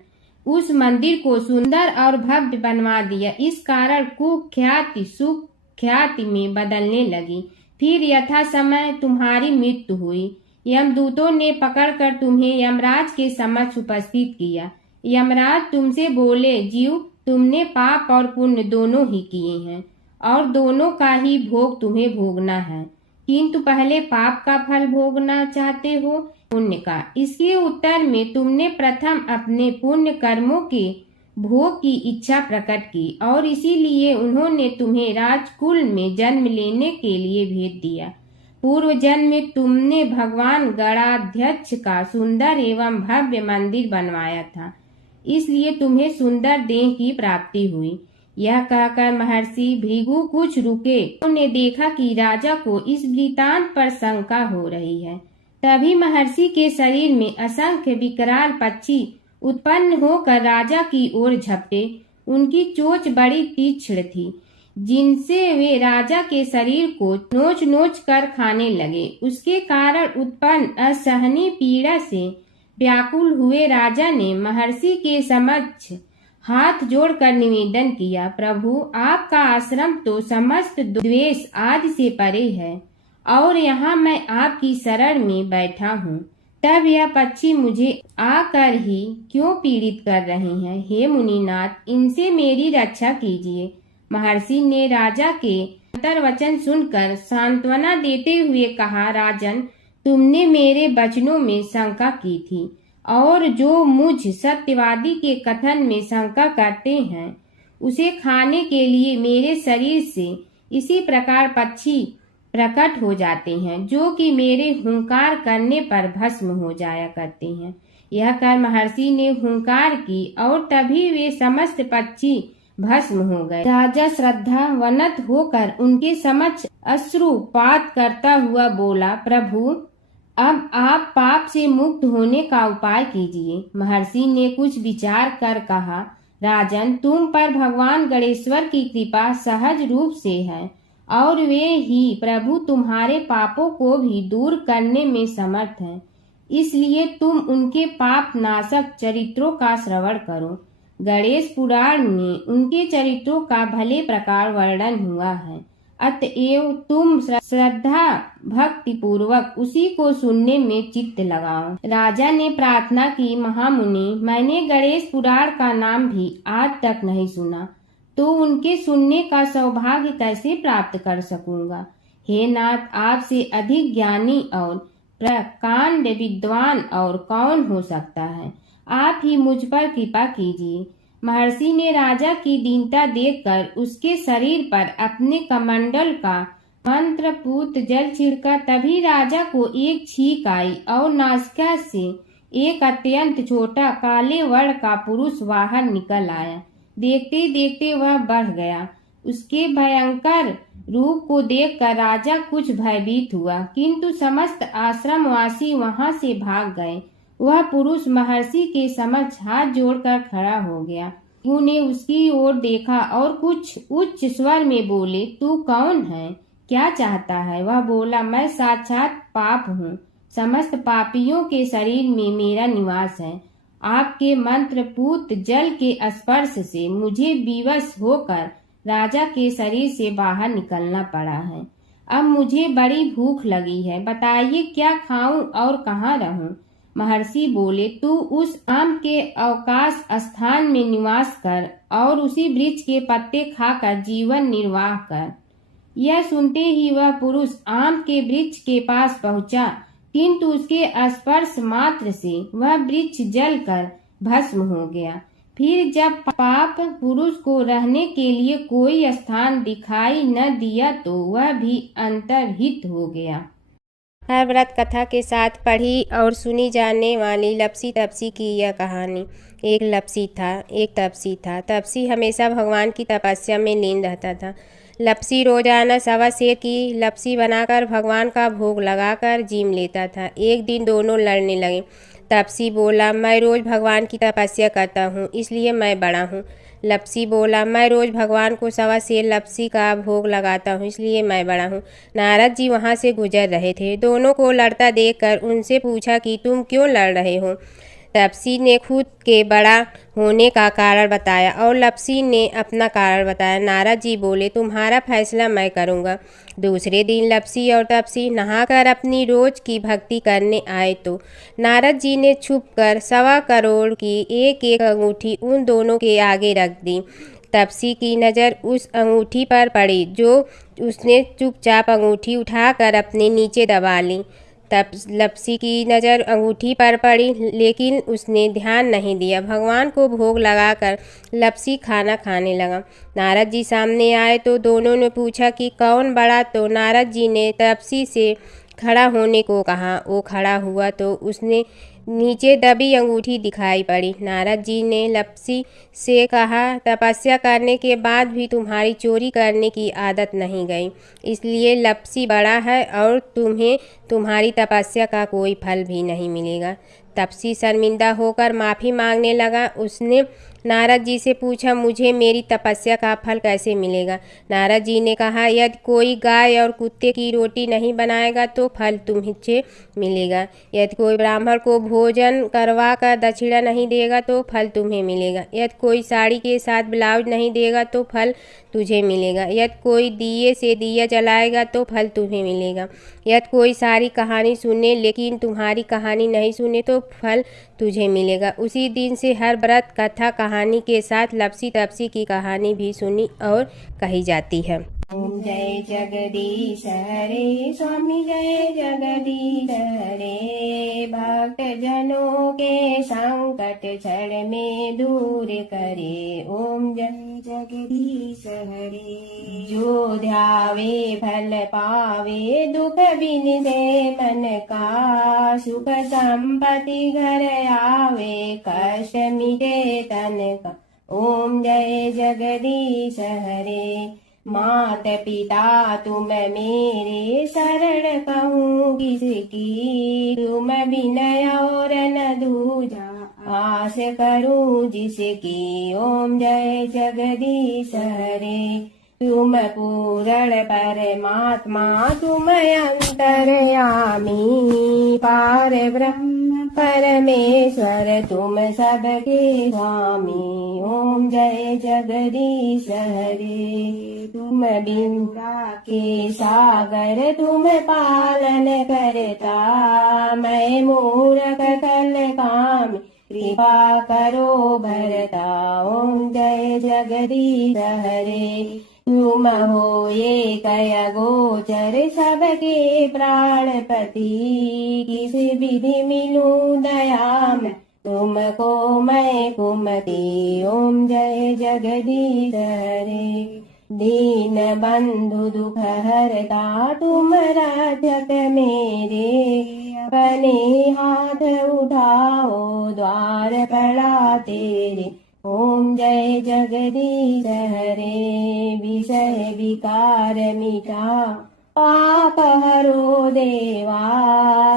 उस मंदिर को सुंदर और भव्य बनवा दिया। इस कारण कुख्याति सुख्याति में बदलने लगी। फिर यथा समय तुम्हारी मृत्यु हुई। यमदूतों ने पकड़कर तुम्हें यमराज के समक्ष उपस्थित किया। यमराज तुमसे बोले, जीव, तुमने पाप और पुण्य दोनों ही किए हैं और दोनों का ही भोग तुम्हें भोगना है, किंतु पहले पाप का फल भोगना चाहते हो पुण्य का। इसके उत्तर में तुमने प्रथम अपने पुण्य कर्मों के भोग की इच्छा प्रकट की और इसीलिए उन्होंने तुम्हें राजकुल में जन्म लेने के लिए भेज दिया। पूर्व जन्म में तुमने भगवान गणाध्यक्ष का सुंदर एवं भव्य मंदिर बनवाया था, इसलिए तुम्हें सुंदर देह की प्राप्ति हुई। यह कहकर महर्षि भृगु कुछ रुके। उन्होंने देखा कि राजा को इस वृतांत पर शंका हो रही है। तभी महर्षि के शरीर में असंख्य विकराल पक्षी उत्पन्न होकर राजा की ओर झपटे। उनकी चोंच बड़ी तीक्ष्ण थी, जिनसे वे राजा के शरीर को नोच नोच कर खाने लगे। उसके कारण उत्पन्न असहनीय पीड़ा से व्याकुल हुए राजा ने महर्षि के समक्ष हाथ जोड़कर निवेदन किया, प्रभु, आपका आश्रम तो समस्त द्वेष आदि से परे है और यहाँ मैं आपकी शरण में बैठा हूँ। तब यह पक्षी मुझे आकर ही क्यों पीड़ित कर रहे हैं? हे मुनिनाथ, इनसे मेरी रक्षा कीजिए। महर्षि ने राजा के अंतर्वचन सुनकर सांत्वना देते हुए कहा, राजन, तुमने मेरे वचनों में शंका की थी और जो मुझ सत्यवादी के कथन में शंका करते हैं उसे खाने के लिए मेरे शरीर से इसी प्रकार पक्षी प्रकट हो जाते हैं, जो कि मेरे हुंकार करने पर भस्म हो जाया करते हैं। यह कर महर्षि ने हुंकार की और तभी वे समस्त पक्षी भस्म हो गए। राजा श्रद्धावनत होकर उनके समक्ष अश्रुपात करता हुआ बोला, प्रभु, अब आप पाप से मुक्त होने का उपाय कीजिए। महर्षि ने कुछ विचार कर कहा, राजन, तुम पर भगवान गणेश्वर की कृपा सहज रूप से है और वे ही प्रभु तुम्हारे पापों को भी दूर करने में समर्थ हैं। इसलिए तुम उनके पाप नाशक चरित्रों का श्रवण करो। गणेश पुराण में उनके चरित्रों का भले प्रकार वर्णन हुआ है, अतएव तुम श्रद्धा भक्ति पूर्वक उसी को सुनने में चित्त लगाओ। राजा ने प्रार्थना की, महामुनि, मैंने गणेश पुराण का नाम भी आज तक नहीं सुना, तो उनके सुनने का सौभाग्य कैसे प्राप्त कर सकूंगा? हे नाथ, आपसे अधिक ज्ञानी और प्रकांड विद्वान और कौन हो सकता है? आप ही मुझ पर कृपा कीजिए। महर्षि ने राजा की दीनता देखकर उसके शरीर पर अपने कमंडल का मंत्रपूत जल छिड़का। तभी राजा को एक छींक आई और नासिका से एक अत्यंत छोटा काले वर्ण का पुरुष बाहर निकल आया। देखते देखते वह बढ़ गया। उसके भयंकर रूप को देखकर राजा कुछ भयभीत हुआ, किंतु समस्त आश्रमवासी वहां से भाग गए। वह पुरुष महर्षि के समक्ष हाथ जोड़कर खड़ा हो गया। उन्हें उसकी ओर देखा और कुछ उच्च स्वर में बोले, तू कौन है, क्या चाहता है? वह बोला, मैं साक्षात पाप हूँ। समस्त पापियों के शरीर में मेरा निवास है। आपके मंत्र पूत जल के स्पर्श से मुझे विवश होकर राजा के शरीर से बाहर निकलना पड़ा है। अब मुझे बड़ी भूख लगी है, बताइए क्या खाऊं और कहाँ रहूं? महर्षि बोले, तू उस आम के अवकाश स्थान में निवास कर और उसी वृक्ष के पत्ते खाकर जीवन निर्वाह कर। यह सुनते ही वह पुरुष आम के वृक्ष के पास पहुंचा, किंतु उसके स्पर्श मात्र से वह वृक्ष जलकर भस्म हो गया। फिर जब पाप पुरुष को रहने के लिए कोई स्थान दिखाई न दिया तो वह भी अंतर्हित हो गया। हर व्रत कथा के साथ पढ़ी और सुनी जाने वाली लपसी तपसी की यह कहानी। एक लपसी था, एक तपसी था। तपसी हमेशा भगवान की तपस्या में लीन रहता था। लपसी रोजाना सवा सेर की लपसी बनाकर भगवान का भोग लगाकर जीम लेता था। एक दिन दोनों लड़ने लगे। तपसी बोला, मैं रोज भगवान की तपस्या करता हूँ, इसलिए मैं बड़ा हूँ। लपसी बोला, मैं रोज भगवान को सवा सेर लपसी का भोग लगाता हूँ, इसलिए मैं बड़ा हूँ। नारद जी वहाँ से गुजर रहे थे। दोनों को लड़ता देखकर उनसे पूछा कि तुम क्यों लड़ रहे हो? तपसी ने खुद के बड़ा होने का कारण बताया और लपसी ने अपना कारण बताया। नारद जी बोले, तुम्हारा फैसला मैं करूँगा। दूसरे दिन लपसी और तपसी नहाकर अपनी रोज की भक्ति करने आए तो नारद जी ने छुपकर 1.25 करोड़ की एक एक अंगूठी उन दोनों के आगे रख दी। तपसी की नज़र उस अंगूठी पर पड़ी जो उसने चुपचाप अंगूठी उठाकर अपने नीचे दबा ली। तब लपसी की नज़र अंगूठी पर पड़ी, लेकिन उसने ध्यान नहीं दिया। भगवान को भोग लगाकर लपसी खाना खाने लगा। नारद जी सामने आए तो दोनों ने पूछा कि कौन बड़ा, तो नारद जी ने तपसी से खड़ा होने को कहा। वो खड़ा हुआ तो उसने नीचे दबी अंगूठी दिखाई पड़ी। नारद जी ने लपसी से कहा, तपस्या करने के बाद भी तुम्हारी चोरी करने की आदत नहीं गई, इसलिए लपसी बड़ा है और तुम्हें तुम्हारी तपस्या का कोई फल भी नहीं मिलेगा। तपसी शर्मिंदा होकर माफ़ी मांगने लगा। उसने नारद जी से पूछा, मुझे मेरी तपस्या का फल कैसे मिलेगा? नारद जी ने कहा, यदि कोई गाय और कुत्ते की रोटी नहीं बनाएगा तो फल तुम्हें मिलेगा। यदि कोई ब्राह्मण को भोजन करवा कर दक्षिणा नहीं देगा तो फल तुम्हें मिलेगा। यदि कोई साड़ी के साथ ब्लाउज नहीं देगा तो फल तुझे मिलेगा। यदि कोई दिए से दिया जलाएगा तो फल तुम्हें मिलेगा। यदि कोई सारी कहानी सुने लेकिन तुम्हारी कहानी नहीं सुने तो फल तुझे मिलेगा। उसी दिन से हर व्रत कथा कहानी के साथ लपसी तपसी की कहानी भी सुनी और कही जाती है। ओम जय जगदीश हरे स्वामी, जय जगदीश हरे। भक्त जनों के संकट क्षण में दूर करे। ओम जय जगदीश हरे। जो ध्यावे फल पावे, दुख बिन दे मन का। सुख संपत्ति घर आवे, कष्ट मिटे तन का। ओम जय जगदीश हरे। मात पिता तुम मेरे, शरण कहूँ किसकी। तुम विनय और न दूजा, आस करूँ जिसकी। ओम जय जगदीश हरे। तुम पूर्ण परमात्मा, तुम अंतर्यामी। पार ब्रह्म परमेश्वर, तुम सबके स्वामी। ओम जय जगदीश हरे। तुम बिंदा के सागर, तुम पालन करता। मैं मूर्ख कल काम, कृपा करो भरता। ओम जय जगदीश हरे। तुम हो एक अगोचर, सबके प्राणपति। किस विधि मिलूं दया में, तुमको मैं कुमति। ओम जय जगदीश हरे। दीन बंधु दुख हरता, तुम रक्षक मेरे। अपने हाथ उठाओ, द्वार पड़ा तेरे। ओम जय जगदीश हरे। विषय विकार मिटा पाप हरो देवा,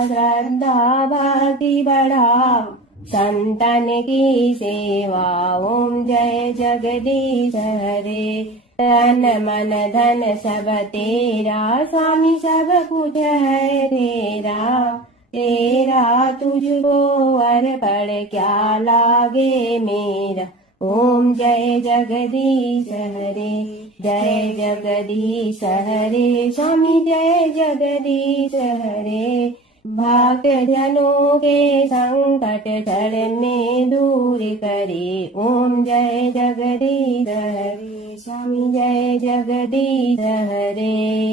श्रद्धा भक्ति बढ़ाओ संतन की सेवा। ओम जय जगदीश हरे। तन मन धन सब तेरा, स्वामी सब कुछ है तेरा। तेरा तुझको अर्पण क्या लागे मेरा। ओम जय जगदीश हरे। जय जगदीश हरे। स्वामी जय जगदीश हरे। भक्त जनों के संकट क्षण में दूर करे। ओम जय जगदीश हरे। स्वामी जय जगदीश हरे।